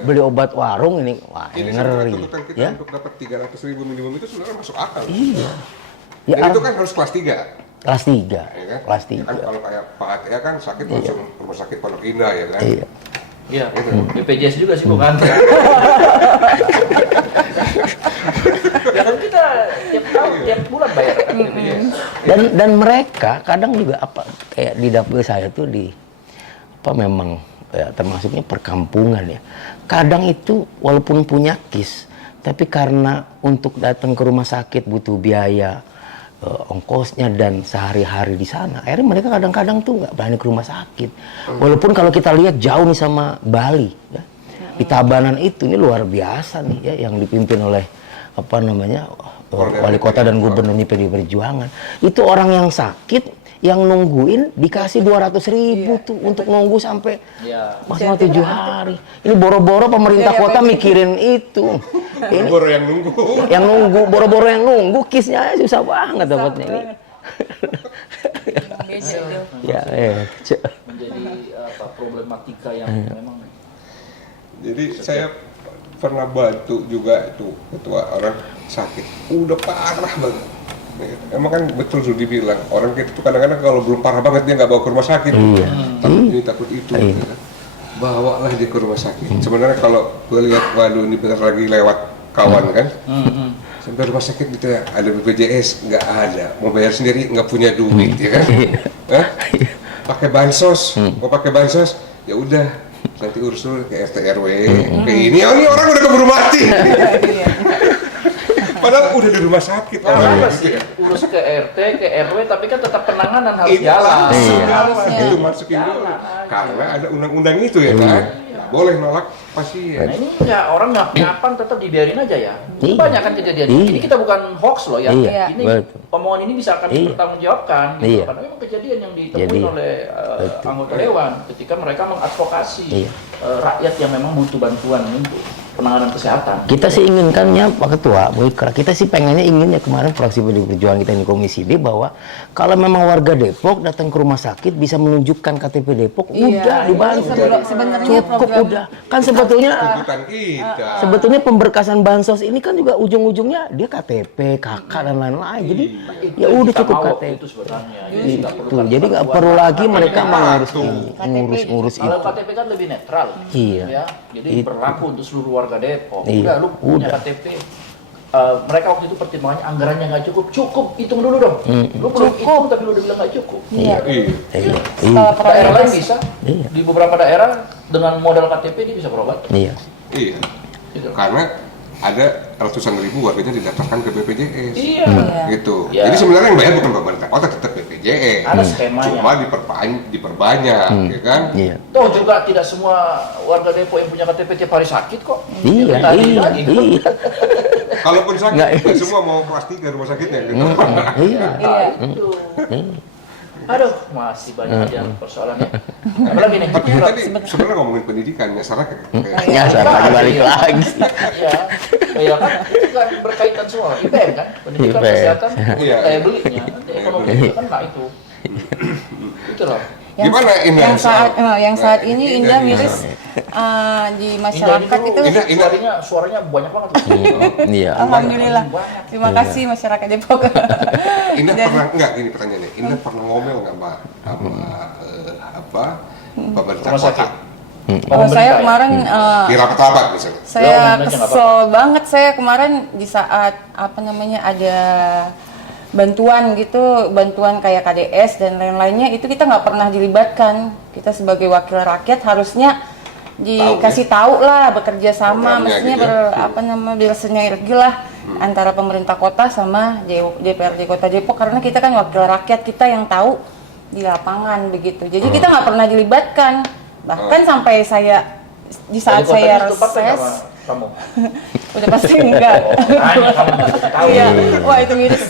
beli obat warung ini wah ini Ini sebenarnya ngeri tuntutan kita ya. untuk dapat 300.000 minimum itu sebenarnya masuk akal. Iya. Ya, Dan itu kan harus kelas 3. kelas 3. Ya kan? Kelas Ya kan 3. kalau kayak Pak Atia kan sakit langsung rumah sakit Pondok Indah ya kan. Iya. Iya, BPJS juga sih bukan. Ya kan kita tiap tahun, tiap bulan bayar kan BPJS. Dan mereka kadang juga apa kayak di dapur saya tuh di apa memang ya, termasuknya perkampungan ya. Kadang itu walaupun punya KIS tapi karena untuk datang ke rumah sakit butuh biaya ongkosnya dan sehari-hari di sana. Akhirnya mereka kadang-kadang tuh nggak berani ke rumah sakit. Walaupun kalau kita lihat jauh nih sama Bali ya. Di Tabanan itu ini luar biasa nih ya yang dipimpin oleh apa namanya wali kota dan gubernurnya PD Perjuangan. Itu orang yang sakit yang nungguin dikasih 200.000 tuh untuk nunggu sampai Iya. maksimal 7 hari. Ini boro-boro pemerintah kota mikirin itu. Ini Boro yang nunggu. yang nunggu, boro-boro yang nunggu, KIS-nya susah banget dapatnya ini. Ya, Menjadi apa problematika yang memang Jadi saya pernah bantu juga itu ketua orang sakit. Udah parah banget. Emang kan betul Zudi bilang orang kita tuh kadang-kadang kalau belum parah banget dia nggak bawa ke rumah sakit. Iya. Takut ini takut itu. Iya. Gitu. Bawalah dia ke rumah sakit. Sebenarnya kalau gue lihat waduh ini bentar lagi lewat kawan kan. Sampai rumah sakit gitu ya ada BPJS nggak ada. Mau bayar sendiri nggak punya duit ya kan. Hah? Pakai bansos. Mau pakai bansos ya udah nanti urus dulu ke RT RW. Kayak ini ini orang udah keburu mati. Padahal udah di rumah sakit apa sih ya? Urus ke RT, ke RW, tapi kan tetap penanganan harus Ini jalan. langsung Iya. jalan gitu masukin dulu. Karena ada undang-undang itu ya kan. Boleh nolak pasien. Nah ini enggak, orang ngapan tetap dibiarin aja ya. Iya. Banyak kan kejadian. Iya. Ini kita bukan hoax loh ya. Iya, Ini betul. pemohon ini bisa akan Iya. dipertanggungjawabkan gitu. Iya. Karena memang kejadian yang ditemui Jadi, oleh betul. anggota dewan ketika mereka mengadvokasi Iya. rakyat yang memang butuh bantuan untuk penanganan kesehatan. kita sih inginkannya Pak Ketua, Bu Ikra, kita sih pengennya inginnya kemarin fraksi PD Perjuangan kita di Komisi D bahwa kalau memang warga Depok datang ke rumah sakit bisa menunjukkan KTP Depok, udah dibantu. Sebenarnya Cukup program udah. Kan sebetulnya Tuntutan kita. sebetulnya pemberkasan bansos ini kan juga ujung-ujungnya dia KTP, KK dan lain-lain. Jadi ya udah Kita cukup mau KTP. itu sebenarnya. Itu. Jadi nggak perlu lagi mereka mengurus ngurus Kalau itu. KTP kan lebih netral. Iya. Ya, jadi Itu. berlaku untuk seluruh warga Depok. Iya. Udah lu punya Udah. KTP. Mereka waktu itu pertimbangannya anggarannya nggak cukup, hitung dulu dong. Lu belum hitung tapi lu udah bilang nggak cukup. Iya. Iya. Iya. Skala Daerah lain prioritas. bisa, Iya. di beberapa daerah dengan modal KTP dia bisa berobat. Iya. Iya. Gitu. Karena ada ratusan ribu warganya didaftarkan ke BPJS. Iya. Gitu. Iya. Jadi sebenarnya yang bayar bukan pemerintah kota, tetap BPJS. BPJS. Ada skemanya. Cuma diperbanyak, ya kan? Iya. Toh juga tidak semua warga Depok yang punya KTP tiap hari sakit kok. Iya, Tadi iya, lagi, kan? iya. Kalaupun sakit, Nggak, nggak semua mau kelas 3 rumah sakitnya gitu. Iya. Nah, itu. Aduh, masih banyak aja persoalannya. Apalagi nih? Tapi tadi sebenarnya ngomongin pendidikan, nyasarnya kayak Nyasar lagi balik lagi. Iya, iya kan itu kan berkaitan semua. IPM kan, pendidikan IPM. kesehatan, Iya. daya belinya, nanti ekonomi juga kan nah itu. Itulah. Gimana Indah? Yang saat ini Indah Indah miris di Indah masyarakat itu Indah. suaranya banyak banget. Iya. Alhamdulillah. Terima kasih masyarakat Depok. Indah Dan- pernah nggak ini pertanyaannya? Indah pernah ngomel nggak Mbak sama pemerintah Rumah kota? sakit. Oh, saya kemarin Di rapat-rapat misalnya. saya Loh, ngomongnya nggak kesel banget saya kemarin di saat ada bantuan gitu, bantuan kayak KDS dan lain-lainnya itu kita nggak pernah dilibatkan. Kita sebagai wakil rakyat harusnya dikasih tahu lah, bekerja sama, Programnya mestinya gitu ya. bersinergi lah antara pemerintah kota sama DPRD Kota Depok karena kita kan wakil rakyat, kita yang tahu di lapangan begitu. Jadi kita nggak pernah dilibatkan. Bahkan sampai saya di saat Wali saya kotanya itu partai reses, sama kamu. udah pasti enggak. Hanya kamu dikasih tahu. Iya, wah itu miris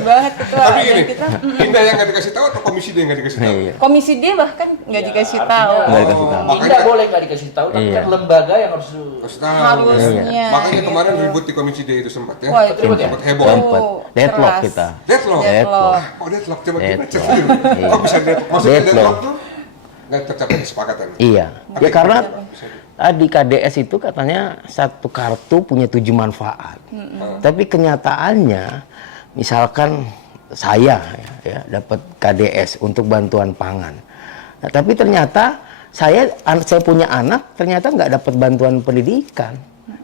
banget ketua. Tapi Dan ini, kita Indah yang nggak dikasih tahu atau komisi dia yang nggak dikasih tahu? Iya. komisi D bahkan nggak Ya, dikasih artinya, tahu. Nggak dikasih tahu. Makanya- Tidak boleh nggak dikasih tahu, tapi Iya. kan lembaga yang harus Harus tahu. Harusnya, Makanya kemarin gitu. ribut di komisi D itu sempat ya. Wah, itu Ribut ya? Sempat heboh. Sempat. Deadlock keras. kita. Deadlock. Deadlock. Oh deadlock, coba gimana Deadlock. ceritanya? Iya. Kok bisa deadlock? Maksudnya Deadlock. deadlock tuh nggak tercapai kesepakatan? Iya. Tapi Ya karena bisa di- di KDS itu katanya satu kartu punya 7 manfaat. Tapi kenyataannya misalkan saya ya dapat KDS untuk bantuan pangan. Nah, tapi ternyata saya punya anak ternyata nggak dapat bantuan pendidikan.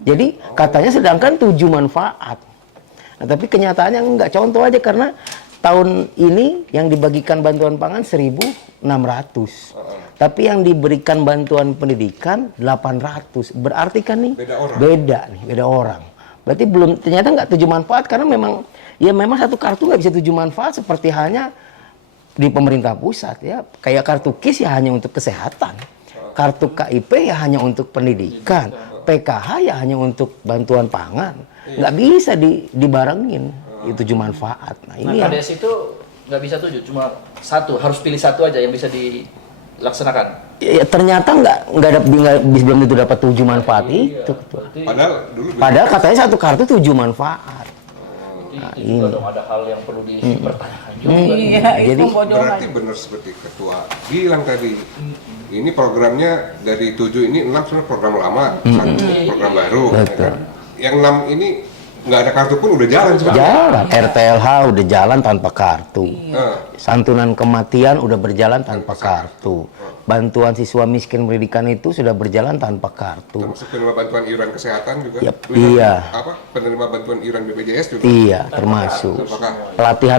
Jadi katanya sedangkan 7 manfaat. Nah, tapi kenyataannya enggak. Contoh aja karena tahun ini yang dibagikan bantuan pangan 1.600. Tapi yang diberikan bantuan pendidikan 800. Berarti kan nih Beda orang. beda orang. Berarti belum ternyata nggak 7 manfaat karena memang satu kartu nggak bisa 7 manfaat seperti halnya di pemerintah pusat ya. Kayak kartu KIS ya hanya untuk kesehatan. Kartu KIP ya hanya untuk pendidikan. PKH ya hanya untuk bantuan pangan. Nggak bisa dibarengin itu 7 manfaat. Nah, ini Nah, yang KDS itu nggak bisa 7, cuma satu, harus pilih satu aja yang bisa dilaksanakan. ya, ternyata belum tentu dapat 7 manfaat itu. Berarti Padahal Katanya satu kartu 7 manfaat. itu juga dong ada hal yang perlu dipertanyakan juga. Iya, itu Jadi, bodohan. berarti benar seperti ketua bilang tadi. Ini programnya dari 7 ini 6 sebenarnya program lama, satu program baru. Ya Betul. kan? Yang 6 ini nggak ada kartu pun udah jalan sebenarnya. Jalan, RTLH udah jalan tanpa kartu. Nah, Santunan kematian udah berjalan tanpa kartu. Bantuan siswa miskin pendidikan itu sudah berjalan tanpa kartu. termasuk penerima bantuan iuran kesehatan juga. Yap, Penerima- iya. Apa? Penerima bantuan iuran BPJS juga. Iya, termasuk. Apakah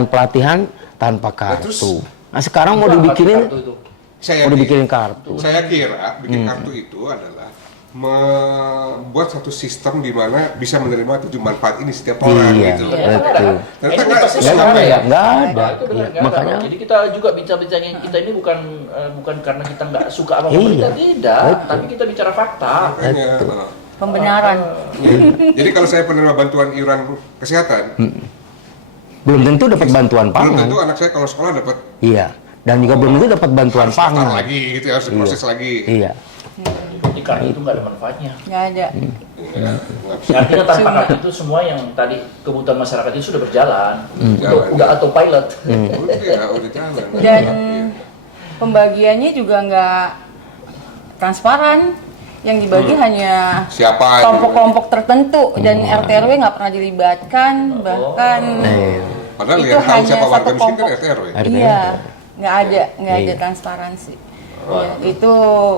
pelatihan tanpa terus- kartu. Nah sekarang mau dibikinin, Kartu itu. saya mau yakin- dibikinin kartu. Saya kira bikin kartu itu adalah membuat satu sistem di mana bisa menerima 7 manfaat ini setiap orang Iya, gitu. Ya, betul. kan? Ternyata Ini nggak- pasti nggak nggak ada ya? Nggak ada. Nah, itu benar, Iya, nggak ada. makanya- Jadi kita juga bicara-bicara kita ini bukan karena kita nggak suka sama pemerintah, Iya, tidak. betul. Tapi kita bicara fakta. Makanya, Pembenaran. jadi kalau saya penerima bantuan iuran kesehatan, Belum tentu dapat bantuan belum pangan. tentu anak saya kalau sekolah dapat Iya. Dan juga belum tentu dapat bantuan harus daftar pangan. lagi gitu ya, harus diproses lagi. Iya. Di kartu itu nggak ada manfaatnya. Nggak ada. Ya, nggak bisa. Artinya tanpa kartu itu semua yang tadi kebutuhan masyarakat itu sudah berjalan. Jalan. Udah autopilot. Udah jalan. Dan Iya. pembagiannya juga nggak transparan. Yang dibagi hanya Siapa? kelompok-kelompok tertentu dan RT/RW nggak pernah dilibatkan, bahkan Padahal itu yang tahu hanya siapa warga satu miskin kan kelompok. RT/RW. Iya, nggak ada Iya. transparansi. Iya, itu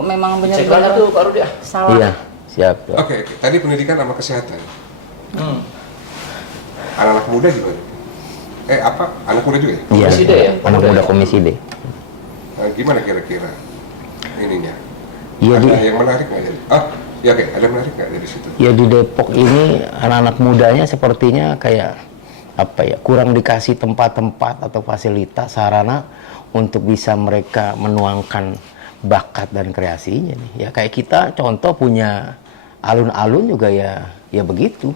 memang Cek lagi benar-benar tuh Pak Rudi ya. salah. Iya. Siap. Oke, tadi pendidikan sama kesehatan. Hmm. Anak-anak muda gimana? Apa? Anak muda juga ya? Iya. Komisi D ya? Anak muda komisi D. Nah, gimana kira-kira ininya? Iya Ada di yang menarik nggak dari? Ya oke, ada yang menarik nggak dari situ? ya di Depok ini anak-anak mudanya sepertinya kayak kurang dikasih tempat-tempat atau fasilitas sarana untuk bisa mereka menuangkan bakat dan kreasinya nih. Ya kayak kita contoh punya alun-alun juga ya begitu.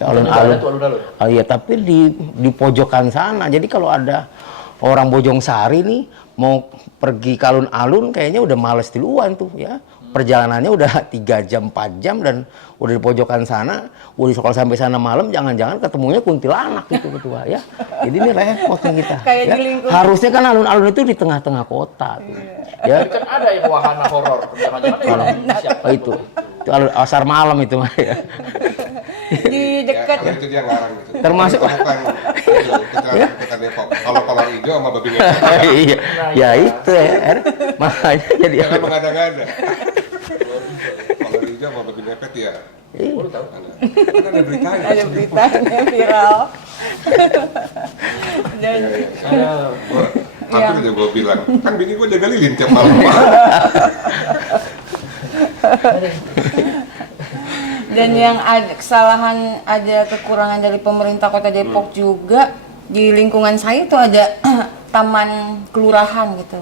Ya, alun-alun. Oh iya, tapi di pojokan sana. Jadi kalau ada orang Bojongsari nih mau pergi ke alun-alun kayaknya udah males duluan tuh ya. Perjalanannya udah 3 jam 4 jam dan udah di pojokan sana, udah kalau sampai sana malam jangan-jangan ketemunya kuntilanak gitu ketua ya. Jadi ini repot nih kita. Kayak ya. di lingkungan. Harusnya kan alun-alun itu di tengah-tengah kota tuh. Ya. Tapi kan ada yang wahana horor, jangan-jangan Oh, itu asar malam itu mah ya. Di dekat Ya, kalau itu dia ngarang gitu. Termasuk- Itu bukan kecelakaan kita Depok. Kalau kolor hijau sama babi ngepet, Iya, ya itu ya. Makanya jadi jangan mengada-ngada. Kolor hijau sama babi ngepet ya. baru tahu. Kan ada beritanya. ada beritanya viral. Dan Hampir aja gue bilang, kan bini gue jaga lilin tiap malam. dan yang ada kesalahan, ada kekurangan dari pemerintah Kota Depok juga di lingkungan saya itu ada taman kelurahan gitu.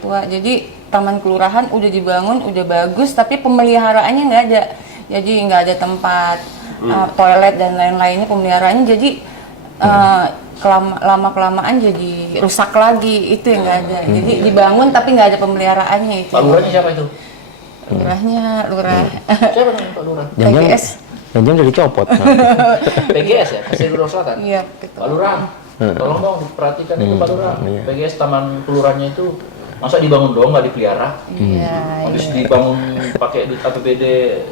Tua, jadi taman kelurahan udah dibangun, udah bagus, tapi pemeliharaannya nggak ada. Jadi nggak ada tempat toilet dan lain-lainnya, pemeliharaannya jadi lama-kelamaan jadi rusak lagi, itu yang nggak ada. Jadi dibangun tapi nggak ada pemeliharaannya itu. Pak Lurahnya siapa itu? Lurah. Siapa namanya Pak Lurah? PGS. Jangan jadi copot. PGS ya, Pasir Lurah Selatan. Iya, gitu. Pak Lurah, tolong dong diperhatikan itu Pak Lurah. Iya. PGS Taman Kelurahannya itu masa dibangun doang nggak dipelihara? Iya. Habis dibangun pakai duit APBD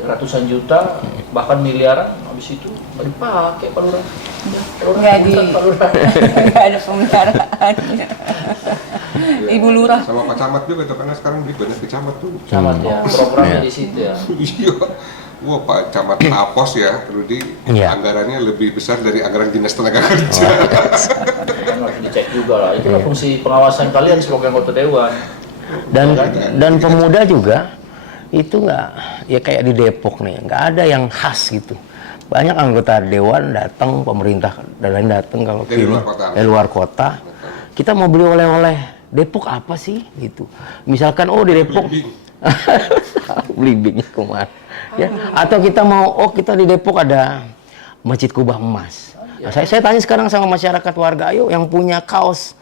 ratusan juta, bahkan miliaran, habis itu nggak dipakai Pak Lurah. Nggak di, Pak Lurah. nggak ada pemeliharaannya. Ibu Lurah. Sama Pak Camat juga tuh, karena sekarang di banyak kecamat tuh. Camat ya, programnya di situ ya. Iya. Wah, Pak Camat Apos ya, Rudi, Iya. anggarannya lebih besar dari anggaran Dinas Tenaga Kerja. Kan harus dicek juga lah. Itu lah fungsi pengawasan kalian sebagai anggota dewan. Dan pemuda juga itu nggak ya kayak di Depok nih, nggak ada yang khas gitu. Banyak anggota dewan datang, pemerintah dan lain datang kalau Dari sini, luar kota. dari luar kota. Kita mau beli oleh-oleh Depok apa sih gitu. Misalkan di Depok Blimbing kemana ya, atau kita mau kita di Depok ada Masjid Kubah Emas. Nah, saya tanya sekarang sama masyarakat warga, ayo yang punya kaos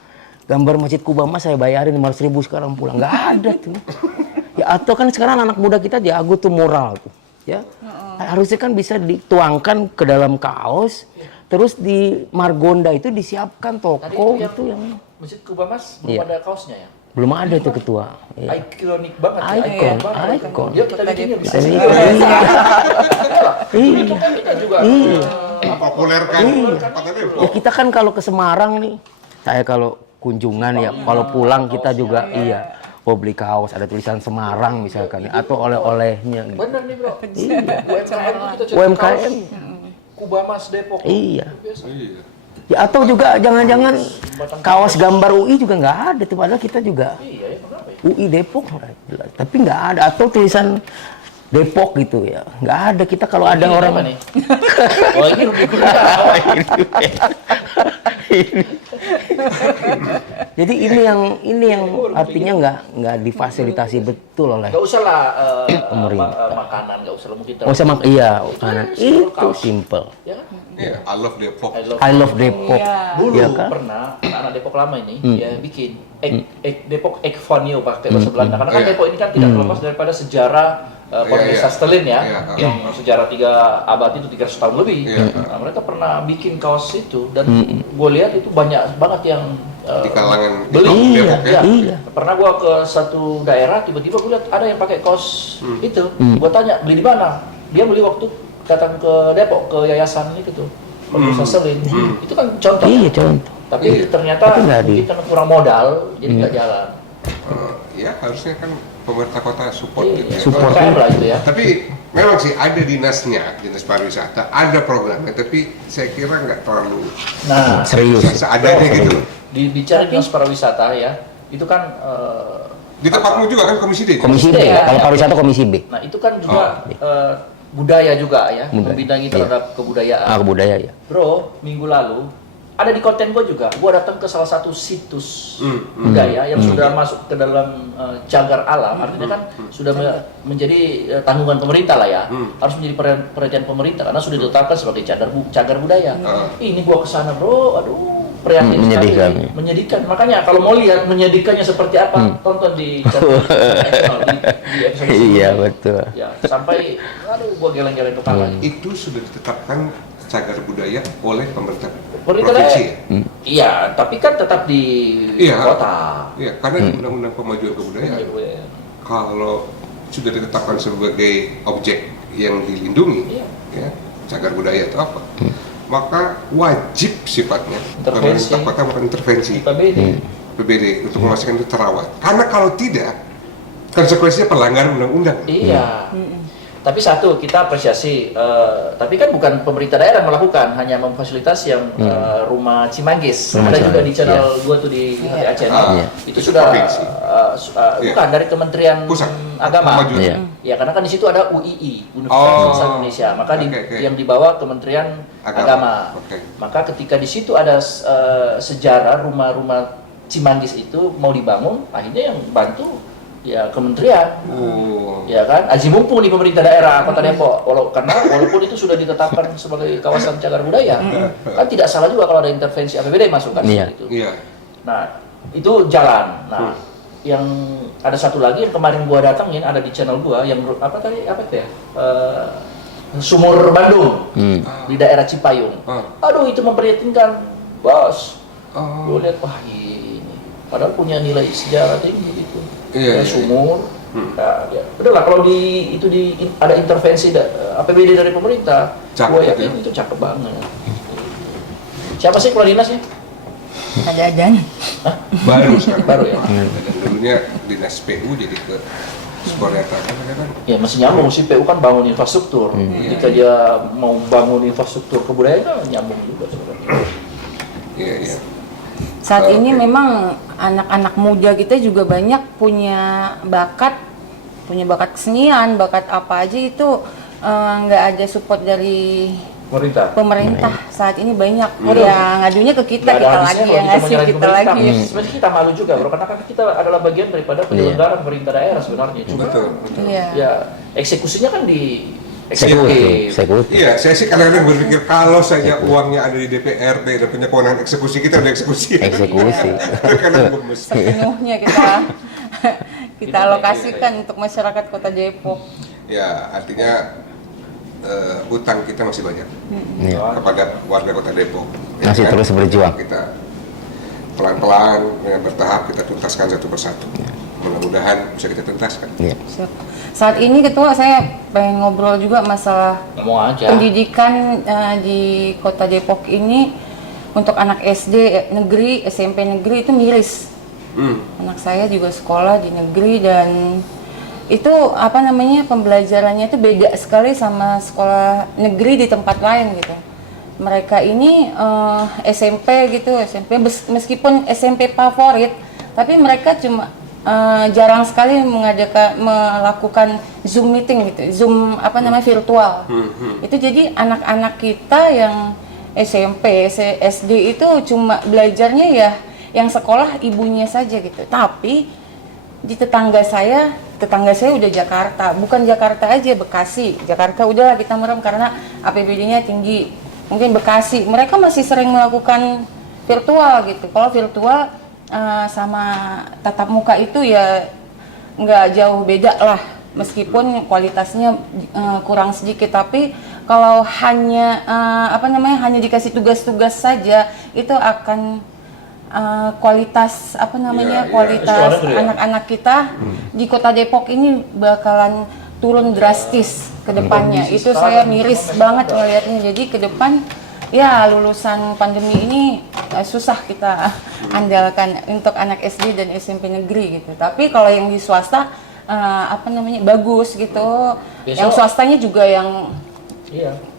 gambar Masjid Kubah Emas saya bayarin 500.000 sekarang pulang. Nggak ada tuh. Ya atau kan sekarang anak muda kita jago tuh moral tuh. Ya. Harusnya kan bisa dituangkan ke dalam kaos, terus di Margonda itu disiapkan Tadi toko itu gitu yang Masjid Kubah Mas belum Iya. ada kaosnya ya? belum ada tuh ketua. Ya. Ikonik banget ya. Icon, banget. icon. Yuk kita bikin yuk. Kita Bisa bikin. Itu kan kita juga. Populerkan kota Depok. Ya kita kan kalau ke Semarang nih, saya kalau kunjungan ya, kalau pulang kita juga beli kaos ada tulisan Semarang misalkan ya, atau oleh-olehnya gitu. Bener nih bro. UMKM itu kita cari UMKM. kaos Kubah Mas Depok. Iya. Biasa. Iya. Ya atau juga jangan-jangan kaos gambar UI juga nggak ada tuh, padahal kita juga Iya ya, kenapa ya? UI Depok, tapi nggak ada, atau tulisan Depok gitu ya, nggak ada. Kita kalau ada Ini orang apa nih? Oh ini rugi kuliah. jadi ini yang artinya nggak difasilitasi betul oleh Gak usah lah Pemerintah. makanan, gak usah lah mungkin oh sama kanan itu kaos. simple. Ya kan? Iya, I love Depok. I love Depok. Dulu Ya kan? pernah anak Depok lama ini ya bikin Depok Ek Vanio pakai bahasa Belanda karena kan Iya. Depok ini kan tidak terlepas daripada sejarah Cornelis iya. Sastelin ya Iya. yang sejarah 3 abad itu 300 tahun lebih. Iya. Nah, mereka pernah bikin kaos itu dan gue lihat itu banyak banget yang Di kalangan beli. di Depok ya. Iya. Pernah gua ke satu daerah tiba-tiba gue lihat ada yang pakai kaos itu. Gua tanya beli di mana? Dia beli waktu datang ke Depok ke yayasan itu tuh. Cornelis Sastelin. Itu kan contoh. Iya contoh. Tapi ternyata Tapi nggak di- mungkin karena kurang modal, jadi nggak jalan. Ya harusnya kan pemerintah kota support Iya, gitu ya. Support. UMKM lah itu ya. Tapi memang sih ada dinasnya, dinas pariwisata, ada programnya, tapi saya kira nggak terlalu Nah, Serius. seadanya gitu loh. dibicara dinas pariwisata ya, itu kan Di tempatmu juga kan Komisi D? Komisi B. ya. Kalau pariwisata Komisi B. nah itu kan juga budaya juga ya, Budaya, membidangi iya. terhadap kebudayaan. Budaya ya. Bro, minggu lalu ada di konten gue juga, gue datang ke salah satu situs budaya yang sudah masuk ke dalam cagar alam, artinya kan sudah menjadi tanggungan pemerintah lah ya, harus menjadi perhatian pemerintah karena sudah ditetapkan sebagai cagar budaya. Ini gue kesana bro, aduh prihatin Menyedihkan. sekali, menyedihkan. Makanya kalau mau lihat menyedihkannya seperti apa, tonton di channel di episode sebelumnya. Iya betul. Ya, sampai aduh gua geleng-geleng kepala. Itu sudah ditetapkan cagar budaya oleh pemerintah Pemerintah provinsi. daerah. Iya, tapi kan tetap di Iya. kota. Iya, karena di Undang-Undang Pemajuan Kebudayaan kalau sudah ditetapkan sebagai objek yang dilindungi, Iya. ya, cagar budaya itu apa? Maka wajib sifatnya Intervensi. pemerintah kota melakukan intervensi PBD. PBD untuk memastikan itu terawat. Karena kalau tidak, konsekuensinya pelanggaran undang-undang. Iya. Tapi satu, kita apresiasi, tapi kan bukan pemerintah daerah melakukan, hanya memfasilitasi yang rumah Cimanggis. Rumah Ada juga di Cimanggis, channel gua tuh di HT Aceh. Iya. Itu sudah Provinsi. bukan dari Kementerian Pusat. Agama. Pemajuan. Iya. Ya, karena kan di situ ada UII, Universitas Islam Indonesia. Maka Oke. yang dibawa Kementerian Agama. Oke. Maka ketika di situ ada sejarah rumah-rumah Cimanggis itu mau dibangun, akhirnya yang bantu ya kementerian. Oh. Ya kan, aji mumpung di pemerintah daerah Kota Depok, walaupun itu sudah ditetapkan sebagai kawasan cagar budaya, kan tidak salah juga kalau ada intervensi APBD masuk kan Iya. itu. Iya. Nah, itu jalan. Nah, yang ada satu lagi yang kemarin gua datangin ada di channel gua yang apa itu ya? Sumur Bandung di daerah Cipayung. Aduh, itu memprihatinkan, bos. Oh. Lu lihat, wah ini, padahal punya nilai sejarah tinggi gitu. Iya, iya. Sumur. Nah, ya. Udahlah kalau ada intervensi APBD dari pemerintah, Cakep gua gitu yakin ya. itu cakep banget. Siapa sih kepala dinasnya? Ada Baru sekarang. Baru ya? Dan dulunya dinas PU jadi ke Sukoryata kan? Ya masih nyambung sih, PU kan bangun infrastruktur. Ketika dia mau bangun infrastruktur kebudayaan kan nyambung juga sebenarnya. Iya, iya. Saat ini Oke. memang anak-anak muda kita juga banyak punya bakat kesenian, bakat apa aja itu nggak ada support dari pemerintah. Saat ini banyak yang ngadunya ke kita, Nggak ada kita habisnya lagi kalau yang kita ngasih menyalahin kita pemerintah. lagi. Sebenarnya kita malu juga bro, karena kan kita adalah bagian daripada penyelenggara pemerintah daerah sebenarnya. Cuma Betul. Iya. ya eksekusinya kan di Eksekutif. Iya, saya sih kadang-kadang berpikir kalau saja uangnya ada di DPRD dan punya kewenangan eksekusi, kita udah eksekusi. Eksekusi. Kadang gemes. Sepenuhnya kita alokasikan untuk masyarakat Kota Depok. Ya, artinya utang kita masih banyak Iya. kepada warga Kota Depok. Masih terus berjuang. Kita pelan-pelan dengan bertahap kita tuntaskan satu persatu. Mudah-mudahan bisa kita tuntaskan. Iya. Saat ini Ketua, saya pengen ngobrol juga masalah mau aja. pendidikan di Kota Depok ini untuk anak SD negeri, SMP negeri itu miris. Anak saya juga sekolah di negeri dan itu pembelajarannya itu beda sekali sama sekolah negeri di tempat lain gitu. Mereka ini SMP gitu, SMP meskipun SMP favorit, tapi mereka cuma jarang sekali melakukan Zoom meeting gitu, Zoom virtual. Itu jadi anak-anak kita yang SMP, SD itu cuma belajarnya ya yang sekolah ibunya saja gitu. Tapi di tetangga saya udah Jakarta, bukan Jakarta aja, Bekasi. Jakarta udahlah kita merem karena APBD-nya tinggi. Mungkin Bekasi, mereka masih sering melakukan virtual gitu. Kalau virtual sama tatap muka itu ya nggak jauh beda lah, meskipun kualitasnya kurang sedikit. Tapi kalau hanya hanya dikasih tugas-tugas saja itu akan kualitas kualitas anak-anak kita di Kota Depok ini bakalan turun drastis ke depannya. Itu saya miris banget ngelihatnya. Jadi ke depan ya lulusan pandemi ini susah kita andalkan untuk anak SD dan SMP negeri gitu. Tapi kalau yang di swasta bagus gitu. Yang swastanya juga yang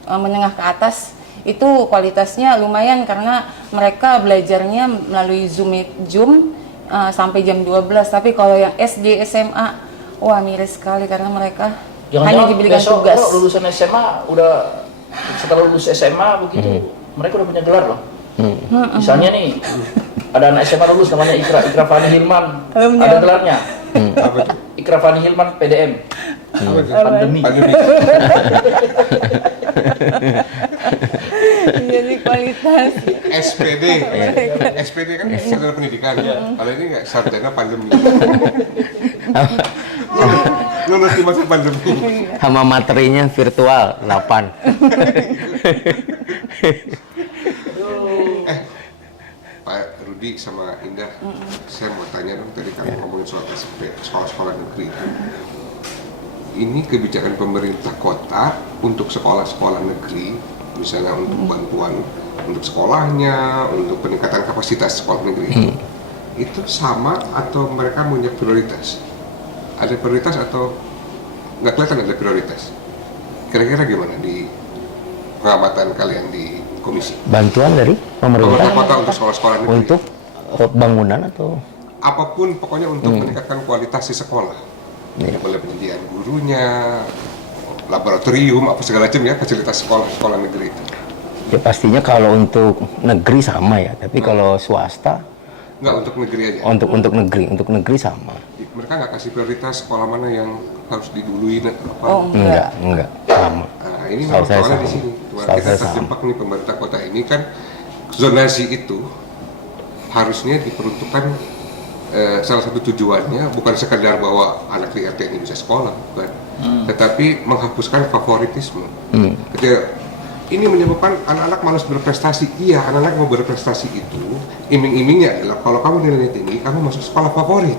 menengah ke atas itu kualitasnya lumayan karena mereka belajarnya melalui Zoom sampai jam 12. Tapi kalau yang SD, SMA, wah miris sekali karena mereka hanya diberikan besok tugas. bro, lulusan SMA udah setelah lulus SMA begitu mereka udah punya gelar loh. Misalnya nih ada anak SMA lulus namanya Ikra Fani Hilman, ada gelarnya. Apa tuh? Ikra Fani Hilman PDM. Apa tuh? Pandemi. Pandemi. Jadi kualitas. SPD. SPD kan sarjana pendidikan. Kalau ini nggak sarjana pandemi. Lulus di masa pandemi. Sama materinya virtual 8. Pak Rudi sama Indah, saya mau tanya dong, tadi kamu ngomongin soal SMP, sekolah-sekolah negeri itu. Ini kebijakan pemerintah kota untuk sekolah-sekolah negeri, misalnya untuk bantuan untuk sekolahnya, untuk peningkatan kapasitas sekolah negeri itu sama atau mereka punya prioritas? Ada prioritas atau nggak kelihatan ada prioritas? Kira-kira gimana di pengamatan kalian di komisi? Bantuan dari Pemerintah pemerintah kota untuk sekolah-sekolah negeri. untuk bangunan atau Apapun pokoknya untuk meningkatkan kualitas di sekolah. Boleh penyediaan gurunya, laboratorium, apa segala macam ya, fasilitas sekolah negeri itu. ya pastinya kalau untuk negeri sama ya, tapi kalau swasta Enggak, untuk negeri aja. untuk negeri sama. Mereka nggak kasih prioritas sekolah mana yang harus diduluin atau apa. Oh, Enggak sama. Nah, ini Setahu saya masalahnya di sama. sini. Cuma Setahu kita saya sama. terjebak nih pemerintah kota ini kan zonasi itu harusnya diperuntukkan salah satu tujuannya bukan sekedar bahwa anak di RT ini bisa sekolah, bukan, tetapi menghapuskan favoritisme. Ketika ini menyebabkan anak-anak malas berprestasi. Iya, anak-anak mau berprestasi itu iming-imingnya adalah kalau kamu nilainya tinggi, kamu masuk sekolah favorit.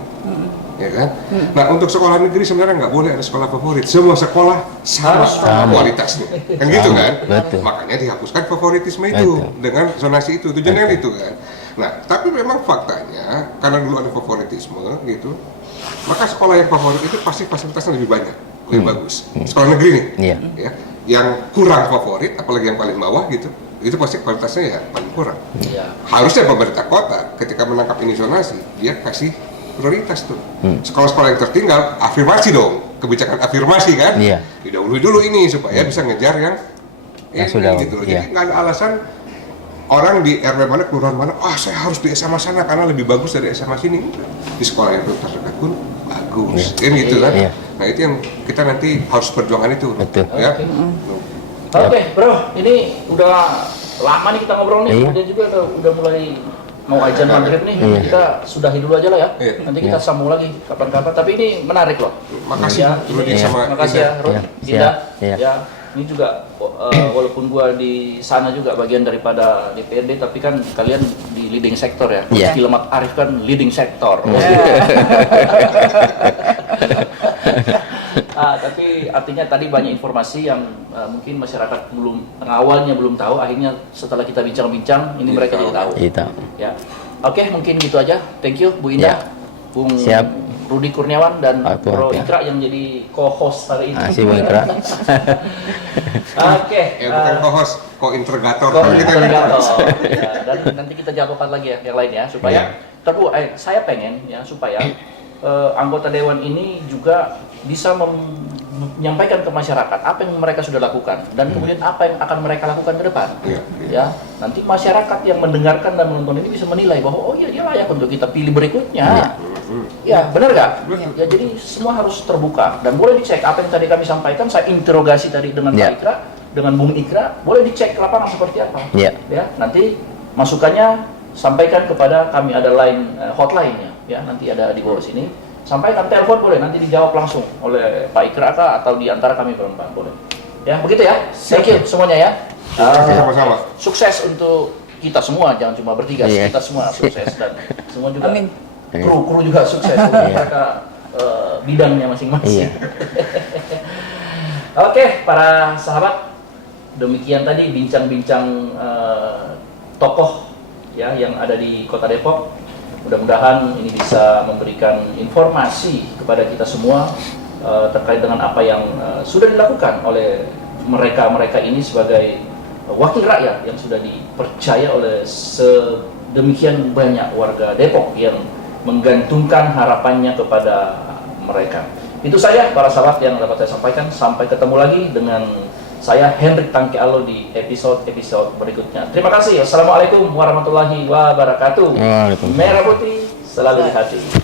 Ya kan? Nah, untuk sekolah negeri sebenarnya nggak boleh ada sekolah favorit. Semua sekolah sama kualitasnya. Kan gitu kan? Betul. Makanya dihapuskan favoritisme itu dengan zonasi itu. Tujuannya kan itu kan. Nah, tapi memang faktanya karena dulu ada favoritisme gitu, maka sekolah yang favorit itu pasti fasilitasnya lebih banyak, lebih bagus. Sekolah negeri nih. Iya. Ya, yang kurang favorit, apalagi yang paling bawah gitu, itu pasti kualitasnya ya paling kurang. Iya. Harusnya pemerintah kota ketika menangkap ini zonasi, dia kasih prioritas tuh. Sekolah-sekolah yang tertinggal, afirmasi dong, kebijakan afirmasi kan? Iya. Didahului dulu ini supaya bisa ngejar yang Yang ini sudah, gitu loh. iya. Jadi nggak ada alasan orang di RW mana, kelurahan mana, saya harus di SMA sana karena lebih bagus dari SMA sini. Di sekolah yang terdekat pun bagus, kan gitu kan? Iya. Nah itu yang kita nanti harus perjuangan itu, Betul. ya. Oke, bro, ini udah lama nih kita ngobrol nih, Iya. kemudian juga udah mulai mau azan maghrib nih, Iya. kita sudahi dulu aja lah ya. Iya. Nanti kita sambung lagi kapan-kapan. Tapi ini menarik loh. Makasih, Ya, Rudi ini- sama makasih ya, Indah. Rud, Iya, Indah. siap, iya. Ya, ini juga walaupun gua di sana juga bagian daripada DPRD, tapi kan kalian di leading sector ya. Iya. Istilah Mat Arif kan leading sector. Tapi artinya tadi banyak informasi yang mungkin masyarakat awalnya belum tahu, akhirnya setelah kita bincang-bincang ini mereka jadi tahu. Kita. Ya, oke, mungkin gitu aja. Thank you Bu Indah, Bung Siap. Rudi Kurniawan dan Pak Tuan, Bro ya. Ikra yang jadi co-host hari ini. Asih Bang Ikra. Oke, Bukan co-host, co-interrogator. co-interrogator. Ya, dan nanti kita jawabkan lagi ya yang lain ya supaya kedua saya pengen ya supaya anggota dewan ini juga bisa menyampaikan ke masyarakat apa yang mereka sudah lakukan dan kemudian apa yang akan mereka lakukan ke depan. Iya, Ya, nanti masyarakat yang mendengarkan dan menonton ini bisa menilai bahwa oh iya dia layak untuk kita pilih berikutnya. Ya, benar nggak? Ya, jadi semua harus terbuka dan boleh dicek apa yang tadi kami sampaikan. Saya interogasi tadi dengan Pak Ikra, dengan Bung Ikra, boleh dicek ke lapangan seperti apa. Iya. Ya, nanti masukannya sampaikan kepada kami, ada line hotline-nya. Ya, nanti ada di bawah sini. Sampaikan, telepon boleh, nanti dijawab langsung oleh Pak Ikra atau di antara kami berempat boleh. Ya, begitu ya. Thank you semuanya ya. Sama-sama. Sukses untuk kita semua, jangan cuma bertiga, Iya. kita semua sukses dan semua juga. Amin. Kru juga sukses, mereka bidangnya masing-masing. Iya. Oke, para sahabat, demikian tadi bincang-bincang tokoh ya yang ada di Kota Depok. Mudah-mudahan ini bisa memberikan informasi kepada kita semua terkait dengan apa yang sudah dilakukan oleh mereka ini sebagai wakil rakyat yang sudah dipercaya oleh sedemikian banyak warga Depok yang menggantungkan harapannya kepada mereka. Itu saja para sahabat yang dapat saya sampaikan. Sampai ketemu lagi dengan saya Hendrik Tangkialo di episode berikutnya. Terima kasih. Wassalamualaikum warahmatullahi wabarakatuh. Waalaikumsalam. Merah putih selalu di hati.